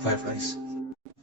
Vai, Fireflies.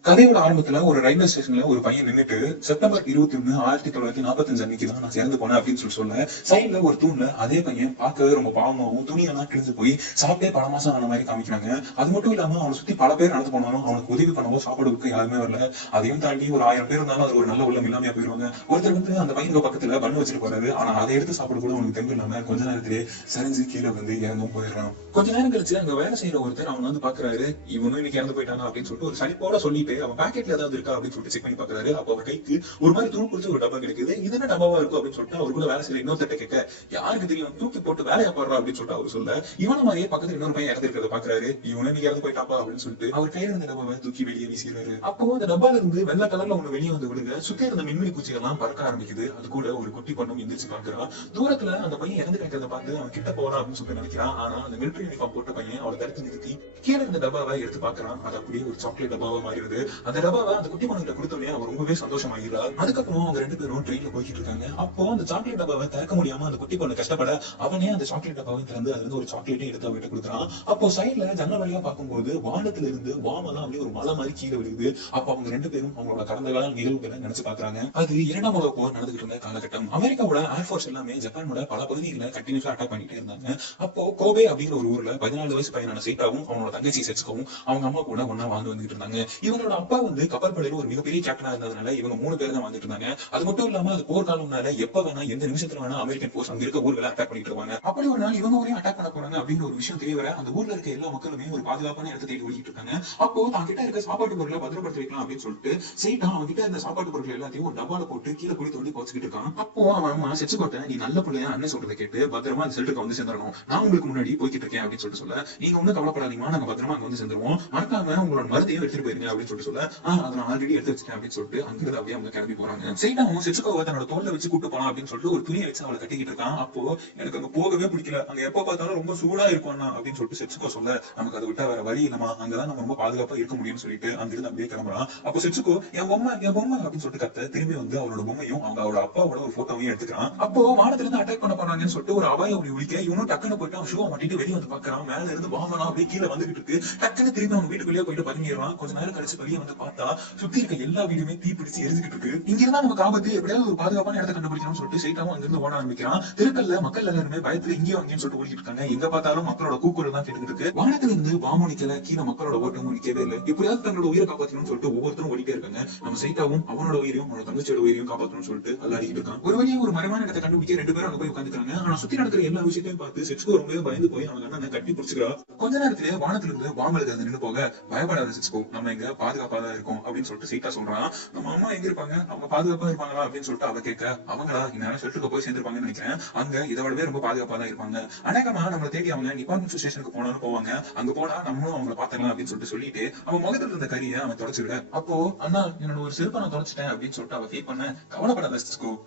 கதையோட ஆரம்பத்துல ஒரு ரயில்வே ஸ்டேஷன்ல ஒரு பையன் நின்னுட்டு செப்டம்பர் இருபத்தி ஒண்ணு ஆயிரத்தி தொள்ளாயிரத்தி நாற்பத்தஞ்சு அன்னைக்கு தான் நான் சேர்ந்து போனேன் அப்படின்னு சொல்லி சொல்ல சைட்ல ஒரு தூண்ல அதே பையன் பார்க்கவே ரொம்ப பாவமாவும் துணியெல்லாம் கிழிஞ்சு போய் சாப்பிட்டே பல மாசம் ஆன மாதிரி காமிக்கிறாங்க. அது மட்டும் இல்லாம அவனை சுத்தி பல பேர் நடந்து போனாலும் அவனுக்கு உதவி பண்ணவோ சாப்பாடு கொடுக்க யாருமே வரல. அதையும் தாண்டி ஒரு ஆயிரம் பேர் இருந்தாலும் அது ஒரு நல்ல உள்ளம் இல்லாமையா போயிருவாங்க. ஒருத்தர் வந்து அந்த பையனுக்கு பக்கத்துல பண்ணு வச்சிட்டு போறாரு. ஆனா அதை எடுத்து சாப்பிட கூட அவனுக்கு தெம்பு இல்லாம கொஞ்ச நேரத்திலே சரிஞ்சு கீழே வந்து இறந்தும் போயிடுறான். கொஞ்ச நேரம் கழிச்சு அங்க வேலை செய்யற ஒருத்தர் அவன் வந்து பாக்குறாரு. இவனும் இன்னைக்கு இறந்து போயிட்டானா? அப்படின்னு சொல்லிட்டு ஒரு சலிப்போட சொல்லிட்டு அவன் பாக்கெட்ல ஏதாவது இருக்கா அப்படின்னு சொல்லிட்டு செக் பண்ணி பாக்குறாரு அப்ப அவர் கைக்கு ஒரு மாதிரி தூள் பிடிச்ச ஒரு டப்பா கிடைக்குது. இது என்ன டப்பாவா இருக்கும் அப்படின்னு சொல்லிட்டு அவர் கூட வேலை செய்யற இன்னொருத்தட்ட கேட்க யாருக்கு தெரியும்? தூக்கி போட்டு வேலையா போடுறா? அப்படின்னு சொல்லிட்டு அவர் சொல்ல இவன மாதிரியே பக்கத்துல இன்னொரு பையன் இறந்துருக்கிறத பாக்குறாரு இவனு நீ இறந்து போயிட்டாப்பா? அப்படின்னு சொல்லிட்டு அவர் கையில இருந்த டப்பாவை தூக்கி வெளியே வீசிடுறாரு. அப்போ அந்த டப்பால இருந்து வெள்ளை கலர்ல ஒண்ணு வெளியே வந்து விடுங்க சுத்தி இருந்த மின்மினி பூச்சிகள் எல்லாம் பறக்க ஆரம்பிக்குது. அது கூட ஒரு குட்டி பொண்ணும் எந்திரிச்சு பாக்குறான் தூரத்துல அந்த பையன் இறந்து கிடக்கிறத பார்த்து அவன் கிட்ட போறான் அப்படின்னு சொல்லி நினைக்கிறான். ஆனா அந்த மிலிட்டரி யூனிஃபார்ம் போட்ட பையன் அவளை தடுத்து நிறுத்தி கீழே இருந்த டப்பாவை எடுத்து பாக்குறான் அது அப்படியே ஒரு சாக்லேட் டப்பாவா மாறிடுது. அந்த டப்பாவை அந்த குட்டி பொண்ணுகிட்ட கொடுத்தோடனே அவர் ரொம்பவே சந்தோஷமாகிறா அதுக்கப்புறம் அவங்க ரெண்டு பேரும் ட்ரெயின்ல போய்கிட்டு இருக்காங்க. அப்போ அந்த சாக்லேட் டப்பாவை திறக்க முடியாம அந்த குட்டி பொண்ணு கஷ்டப்பட அவனே அந்த சாக்லேட் டப்பாவை திறந்து அதுல இருந்து ஒரு சாக்லேட்டே எடுத்து அவர்கிட்ட கொடுக்குறான். அப்போ சைட்ல ஜன்னல் வழியா பார்க்கும்போது வானத்துல இருந்து வாமெல்லாம் அப்படியே ஒரு மலை மாதிரி கீழே விழுது அப்போ அவங்க ரெண்டு பேரும் அவங்களோட கடந்த கால நிகழ்வுகளை நினைச்சு பாக்குறாங்க அது இரண்டாம் உலக போர் நடந்துகிட்டு இருந்த காலகட்டம். அமெரிக்காவோட ஏர்ஃபோர்ஸ் எல்லாமே ஜப்பானோட பல பகுதிகளை கண்டினியூஸா அட்டாக் பண்ணிட்டே இருந்தாங்க. அப்போ கோபே அப்படிங்கிற ஒரு ஊர்ல பதினாலு வயசு பையனான சீட்டாவும் அவனோட தங்கச்சி செட்ஸ்கவும் அவங்க அம்மா கூட ஒன்னா வாழ்ந்து வந்துட்டு இருந்தாங்க. இவங்களோட அப்பா வந்து கப்பல் படையில ஒரு மிகப்பெரிய கேப்டனா இருந்ததுனால இவங்க மூணு பேர் தான் வந்துட்டு இருந்தாங்க. அது மட்டும் இல்லாம அது போர்க்காலம்னால எப்ப வேணா எந்த நிமிஷத்துல வேணா அமெரிக்கன் போர்ஸ் அங்க இருக்க ஊர்களை அட்டாக் பண்ணிட்டு இருப்பாங்க. அப்படி ஒரு நாள் இவங்க ஒரே அட்டாக் பண்ண போறாங்க அப்படிங்கிற ஒரு விஷயம் தெரிய வர அந்த ஊர்ல இருக்க எல்லா மக்களுமே ஒரு பாதுகாப்பான இடத்தை தேடி ஓடிட்டு இருக்காங்க. அப்போ தான் கிட்ட இருக்க சாப்பாட்டு பொருளை பத்திரப்படுத்தி வைக்கலாம் அப்படின்னு சொல்லிட்டு சீட்டா அவன் கிட்ட இருந்த சாப்பாட்டு பொருட்கள் எல்லாத்தையும் ஒரு டப்பால போட்டு கீழே குடி தோண்டி போச்சுக்கிட்டு இருக்கான். அப்போ அவன் அம்மா செச்சு கோட்டை நீ நல்ல பிள்ளையா? அண்ணன் சொல்றதை கேட்டு பத்திரமா அந்த செல்ட்டுக்கு வந்து சேர்ந்துடணும். நான் உங்களுக்கு முன்னாடி போய்கிட்டு இருக்கேன். அப்படின்னு சொல்லிட்டு சொல்ல நீங்க ஒன்னும் கவலைப்படாதீங்க நாங்க பத்திரமா அங்க வந்து சேர்ந்துருவோம். மறக்காம உங்களோட மருந்தையும் எடுத்துட்டு போயிருங்க. அப்படின்னு சொல்லிட்டு சொல்ல அதை நான் ஆல்ரெடி எடுத்து வச்சிட்டேன் அப்படின்னு சொல்லிட்டு அங்கிருந்து அப்படியே அவங்க கிளம்பி போறாங்க. சைடாவும் செச்சுக்கோவை தன்னோட தோல்ல வச்சு கூட்டு போலாம் அப்படின்னு சொல்லிட்டு ஒரு துணியை வச்சு அவளை கட்டிக்கிட்டு இருக்கான். அப்போ எனக்கு அங்க போகவே பிடிக்கல. அங்க எப்ப பார்த்தாலும் ரொம்ப சூடா இருக்கும் அப்படின்னு சொல்லிட்டு செச்சுக்கோ சொல்ல நமக்கு அதை விட்டா வேற வழி இல்லமா அங்கதான் நம்ம ரொம்ப பாதுகாப்பா இருக்க முடியும்னு சொல்லிட்டு அங்கிருந்து அப்படியே கிளம்புறான். அப்போ செச்சுக்கோ என் பொம்மை என் பொம்மை அப்படின்னு சொல்லிட்டு கத்த திரும்பி வந்து அவளோட பொம்மையும் அவங்க அவளோட அப்பாவோட ஒரு போட்டோவையும் எடுத்துக்கிறான். அப்போ வானத்துல இருந்து அட்டாக் பண்ண போறாங்கன்னு சொல்லிட்டு ஒரு அபாயம் அப்படி விழிக்க இவனும் டக்குன்னு போயிட்டு அவன் ஷூவை மாட்டிட்டு வெளியே வந்து பாக்குறான் மேல இருந்து வாங்கலாம். அப்படியே கீழே வந்துகிட்டு இருக்கு. டக்குன்னு திரும்பி அவன் வீட்டுக்குள்ளேயே போயிட்டு பதுங்கிடுறான். கொஞ்ச நேரம் கழிச்சு வெளியே வந்து பார்த்தா சுத்தி இருக்க எல்லா வீடுமே தீப்பிடிச்சு எரிஞ்சுக்கிட்டு இருக்கு. இங்க இருந்தா நமக்கு ஆபத்து. எப்படியாவது ஒரு பாதுகாப்பான இடத்தை கண்டுபிடிக்கணும்னு சொல்லிட்டு சைட்டாவும் அங்கிருந்து ஓட ஆரம்பிக்கிறான். தெருக்கல்ல மக்கள் எல்லாருமே பயத்துல இங்கேயும் அங்கேயும் சொல்லிட்டு ஓடிக்கிட்டு இருக்காங்க. எங்க பார்த்தாலும் மக்களோட கூக்குரல் தான் கேட்டுக்கிட்டு இருக்கு. வானத்துல இருந்து பாம்பு நிக்கல கீழே மக்களோட ஓட்டமும் நிக்கவே இல்லை. எப்படியாவது தங்களோட உயிரை காப்பாத்தணும்னு சொல்லிட்டு ஒவ்வொருத்தரும் ஓடிட்டே இருக்காங்க. நம்ம சைட்டாவும் அவனோட உயிரையும் அவனோட தங்கச்சியோட உயிரையும் காப்பாத்தணும்னு சொல்லிட்டு அல்லாடிக்கிட்டு இருக்கான். ஒரு வழியா ஒரு மரமான இடத்தை கண்டுபிடிக்க ரெண்டு பேரும் அங்க போய் உட்காந்துக்கிறாங்க ஆனா சுத்தி நடக்கிற எல்லா விஷயத்தையும் பார்த்து செக்ஸ்கோ ரொம்பவே பயந்து போய் அவங்க அண்ணனை கட்டி பிடிச்சிக்கிறா. கொஞ்ச நேரத்திலே வானத்துல இருந்து பாம்பலுக்கு அது நின்று போக பயப்படாத செக்ஸ்கோ நம்ம இங்க பாதுகாப்பா தான் இருக்கோம் அப்படின்னு சொல்லிட்டு சீதா சொல்றான் நம்ம அம்மா எங்க இருப்பாங்க? அவங்க பாதுகாப்பா இருப்பாங்களா? அப்படின்னு சொல்லிட்டு அவ கேட்க அவங்களா? இந்நேரம் ஷெல்ட்டுக்கு போய் சேர்ந்திருப்பாங்கன்னு நினைக்கிறேன். அங்க இதை விடவே ரொம்ப பாதுகாப்பா தான் இருப்பாங்க. அநேகமா நம்மளை தேடி அவங்க டிபார்ட்மெண்ட் ஸ்டேஷனுக்கு போனாலும் போவாங்க. அங்க போனா நம்மளும் அவங்கள பாத்துக்கலாம் அப்படின்னு சொல்லிட்டு சொல்லிட்டு அவன் முகத்துல இருந்த கரியை அவன் தொடச்சு விட அப்போ அண்ணா என்னோட ஒரு செருப்பை நான் தொடச்சிட்டேன் அப்படின்னு சொல்லிட்டு அவ ஃபீல் பண்ண கவலைப்படாத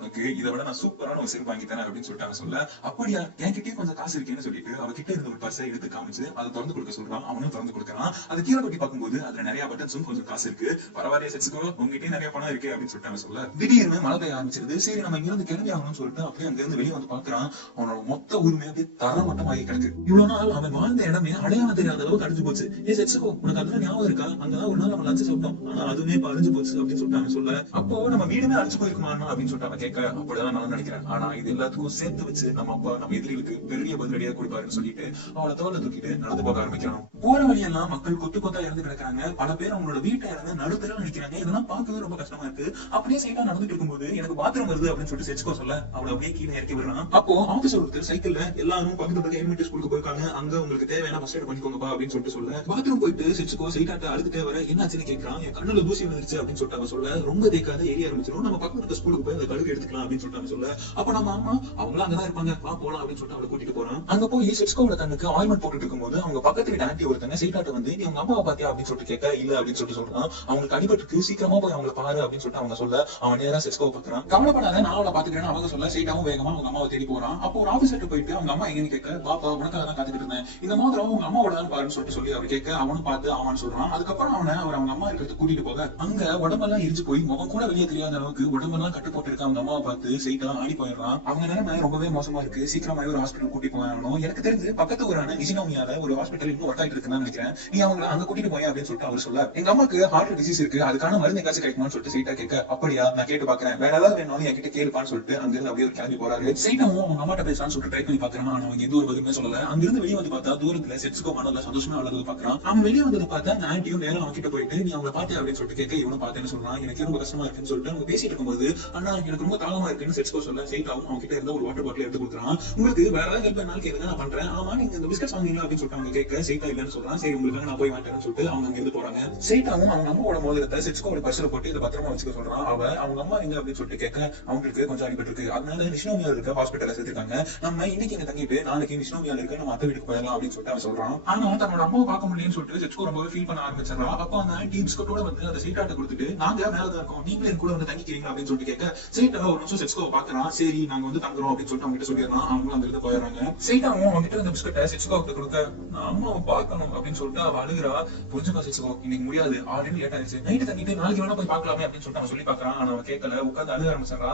உனக்கு இதை விட நான் சூப்பரான ஒரு செருப்பு வாங்கி தரேன் அப்படின்னு சொல்லிட்டு அவன் சொல்ல அப்படியா? என்கிட்டயும் கொஞ்சம் காசு இருக்கேன்னு சொல்லிட்டு அவ கிட்ட இருந்த ஒரு பர்சை எடுத்து காமிச்சு அதை திறந்து கொடுக்க சொல்றான். அவனும் திறந்து கொடுக்கறான். அது கீழே பட்டி பார்க்கும்போது அதுல நிறைய பட்டன்ஸும் கொஞ்சம் கொஞ்சம் காசு இருக்கு. பரவாயில்லையே செச்சுக்கோ உங்ககிட்டயும் நிறைய பணம் இருக்கு அப்படின்னு சொல்லிட்டு அவன் சொல்ல திடீர்னு மழை பெய்ய ஆரம்பிச்சிருது. சரி நம்ம இங்கிருந்து கிளம்பி ஆகணும்னு சொல்லிட்டு அப்படியே அங்க இருந்து வெளியே வந்து பாக்குறான் அவனோட மொத்த உரிமை அப்படியே தரமட்டமாகி கிடக்கு. இவ்வளவு நாள் அவன் வாழ்ந்த இடமே அடையாளம் தெரியாத அளவுக்கு அடிஞ்சு போச்சு. ஏ செச்சுக்கோ உனக்கு அதெல்லாம் ஞாபகம் இருக்கா? அங்கதான் ஒரு நாள் நம்ம லஞ்சு சாப்பிட்டோம். ஆனா அதுவுமே இப்ப அழிஞ்சு போச்சு அப்படின்னு சொல்லிட்டு அவன் சொல்ல அப்போ நம்ம வீடுமே அழிச்சு போயிருக்குமா அப்படின்னு சொல்லிட்டு அவன் கேட்க அப்படிதான் நான் நினைக்கிறேன். ஆனா இது எல்லாத்துக்கும் சேர்த்து வச்சு நம்ம அப்பா நம்ம எதிரிகளுக்கு பெரிய பதிலடியா கொடுப்பாருன்னு சொல்லிட்டு அவளை தோலை தூக்கிட்டு நடந்து போக ஆரம்பிக்கிறான். போற வழியெல்லாம் மக்கள் கொத்து கொத்தா இருந்து கிடக்குறாங்க. பல பேர் அவங்களோட வீட்டை நடுத்தர நினைக்கிறாங்க. இதெல்லாம் பார்க்கவே ரொம்ப கஷ்டமா இருக்கு. அப்படியே சைடா நடந்துட்டு இருக்கும்போது எனக்கு பாத்ரூம் வருது அப்படின்னு சொல்லிட்டு செச்சுக்கோ சொல்ல. அவளை அப்படியே கீழே இறக்கி விடுறான். அப்போ ஆபீசர் ஒருத்தர் சைக்கிள்ல எல்லாரும் பக்கத்துல இருக்க எலிமெண்டரி ஸ்கூலுக்கு போயிருக்காங்க. அங்க உங்களுக்கு தேவையான ஃபர்ஸ்ட் எய்ட் பண்ணிக்கோங்கப்பா அப்படின்னு சொல்லிட்டு சொல்ல. பாத்ரூம் போயிட்டு செச்சுக்கோ சைட்டாட்ட அழுதுட்டே வர என்னாச்சுன்னு கேட்கறான் என் கண்ணுல தூசி வந்துருச்சு அப்படின்னு சொல்லிட்டு அவன் சொல்ல. ரொம்ப தேக்காத ஏரிய ஆரம்பிச்சிடும் நம்ம பக்கத்துல இருக்க ஸ்கூலுக்கு போய் அந்த கழுகு எடுத்துக்கலாம் அப்படின்னு சொல்லிட்டு சொல்ல. அப்ப நம்ம அம்மா அவங்களும் அங்கதான் இருப்பாங்க. வா போலாம். அப்படின்னு சொல்லிட்டு அவளை கூட்டிட்டு போறான். அங்க போய் செச்சுக்கோட கண்ணுக்கு ஆயில்மெண்ட் போட்டுட்டு இருக்கும்போது அவங்க பக்கத்து வீட்டு ஆண்டி ஒருத்தங்க சைட்டாட்ட வந்து நீ உங்க அம்மாவை பாத்தியா அப்படின்னு சொல்லிட்டு கேட்க இல்ல. அப்படின்னு சொல்லிட்டு சொல்றான். அவங்களுக்கு அடிபட்டு சீக்கிரமா போய் அவங்கள பாரு அப்படின்னு சொல்லிட்டு அவங்க சொல்ல அவன் நேரா செஸ்கோ பாக்குறான் கவலைப்படாத நான் அவளை பாத்துக்கிறேன்னு அவங்க சொல்ல சீட்டாவும் வேகமா அவங்க அம்மாவை தேடி போறான். அப்போ ஒரு ஆபீசர்ட்ட போயிட்டு அவங்க அம்மா எங்கன்னு கேட்க? பாப்பா உனக்காக தான் காத்துக்கிட்டு இருந்தேன். இந்த மாதிரி உங்க அம்மாவோட தான் பாருன்னு சொல்லிட்டு சொல்லி அவர் கேட்க அவனும் பார்த்து ஆமான்னு சொல்றான். அதுக்கப்புறம் அவனை அவர் அவங்க அம்மா இருக்கிறது கூட்டிட்டு போக அங்க உடம்பெல்லாம் இடிச்சு போய் முகம் கூட வெளியே தெரியாத அளவுக்கு உடம்பெல்லாம் கட்டு போட்டு இருக்க அவங்க அம்மாவை பார்த்து சைட்டா ஆடி போயிடுறான். அவங்க நிலைமை ரொம்பவே மோசமா இருக்கு. சீக்கிரமா ஒரு ஹாஸ்பிட்டல் கூட்டி போகணும் எனக்கு தெரிஞ்சு பக்கத்து ஊரான நிசினோமியால ஒரு ஹாஸ்பிட்டல் இன்னும் ஒர்க் ஆயிட்டு இருக்குன்னு நினைக்கிறேன். நீ அவங்கள அங்க கூட்டிட்டு போய் அப்படின்னு சொல்லிட்டு அவர் சொல்ல எங்க அம்மா அம்மாக்கு ஹார்ட் டிசீஸ் இருக்கு. அதுக்கான மருந்து எங்காச்சும் கிடைக்குமான்னு சொல்லிட்டு சைட்டா கேட்க அப்படியா நான் கேட்டு பாக்குறேன் வேற ஏதாவது வேணாலும் என்கிட்ட கேளுப்பான்னு சொல்லிட்டு அங்க இருந்து அப்படியே கிளம்பி போறாரு. சைட்டாவும் அவங்க அம்மாட்ட பேசலாம்னு சொல்லிட்டு ட்ரை பண்ணி பாக்குறான் ஆனா அவங்க எந்த ஒரு பதிலுமே சொல்லல. அங்க இருந்து வெளியே வந்து பார்த்தா தூரத்துல செட்ஸ்கோ மனதுல சந்தோஷமா வளர்ந்து பாக்குறான் அவன் வெளியே வந்து பார்த்தா அந்த ஆண்டியும் நேரம் அவன் கிட்ட போயிட்டு நீ அவங்கள பாத்தியா? அப்படின்னு சொல்லிட்டு கேட்க இவனும் பார்த்தேன்னு சொல்றான். எனக்கு ரொம்ப கஷ்டமா இருக்குன்னு சொல்லிட்டு அவங்க பேசிட்டு இருக்கும்போது அண்ணா எனக்கு ரொம்ப தாகமா இருக்குன்னு செட்ஸ்கோ சொல்ல. சைட்டாவும் அவங்க கிட்ட இருந்த ஒரு வாட்டர் பாட்டில் எடுத்து கொடுக்குறான். உங்களுக்கு வேற ஏதாவது ஹெல்ப் வேணாலும் கேளுங்க நான் பண்றேன். ஆமா நீங்க இந்த பிஸ்கட் வாங்குறீங்களா அப்படின்னு சொல்லிட்டு அவங்க கேட்க சைட்டா இல்லைன்னு சொல்றான். சரி உங்களுக்கு நான் போய் வாங்கிட்டேன்னு சொல்லிட்டு அவங்க அங்க இருந்து போறாங்க சைட்டாவும் அவங்க அம்மாவோட மோதிரத்தை ஒரு பர்ஸ்ல போட்டு இதை பத்திரமா வச்சுக்க சொல்றான். அவ அவங்க அம்மா எங்க அப்படின்னு சொல்லிட்டு கேட்க அவங்களுக்கு கொஞ்சம் அடிபட்டு இருக்கு. அதனால நிஷ்ணோமியா இருக்க ஹாஸ்பிட்டல்ல சேர்த்திருக்காங்க. நம்ம இன்னைக்கு இங்க தங்கிட்டு நாளைக்கு நிஷ்ணோமியா இருக்க நம்ம அத்தை வீட்டுக்கு போயிடலாம் அப்படின்னு சொல்லிட்டு அவன் சொல்றான். ஆனா தன்னோட அம்மாவை பார்க்க முடியலன்னு சொல்லிட்டு செட்ஸ்கோ ரொம்பவே ஃபீல் பண்ண ஆரம்பிச்சிடறான். அப்ப அந்த டீம் ஸ்கோட்டோட வந்து அந்த சீட்டாட்ட கொடுத்துட்டு நாங்க மேலதான் இருக்கோம். நீங்களே கூட வந்து தங்கிக்கிறீங்க அப்படின்னு சொல்லிட்டு கேட்க சீட்டா ஒரு நிமிஷம் சிட்ஸ்கோ பாக்குறான் சரி நாங்க வந்து தங்குறோம். அப்படின்னு சொல்லிட்டு அவங்க சொல்லிடுறான். அவங்களும் அந்த இடத்துல போயிடுறாங்க. சீட்டாவும் அவங்க கிட்ட இந்த பிஸ்கட்டை சிட்ஸ்கோ கிட்ட கொடுக்க நான் அம்மாவை பார்க்கணும். அப்படின்னு சொல்லிட்டு அவ அழுகிறா. புரிஞ்சுக்கா சிட்ஸ்கோ இன்னைக்கு முடியாது. ஆல்ரெடி லேட் ஆயிடுச்சு. நைட்டு தங்கிட்டு நாளைக்கு வேணா போய் பார்க்கலாமே அப்படின்னு சொல்லிட்டு அவன் சொல்லி பாக்குறான் ஆனா அவன் கேட்கல. உட்காந்து அழுக ஆரம்பிச்சிடறா.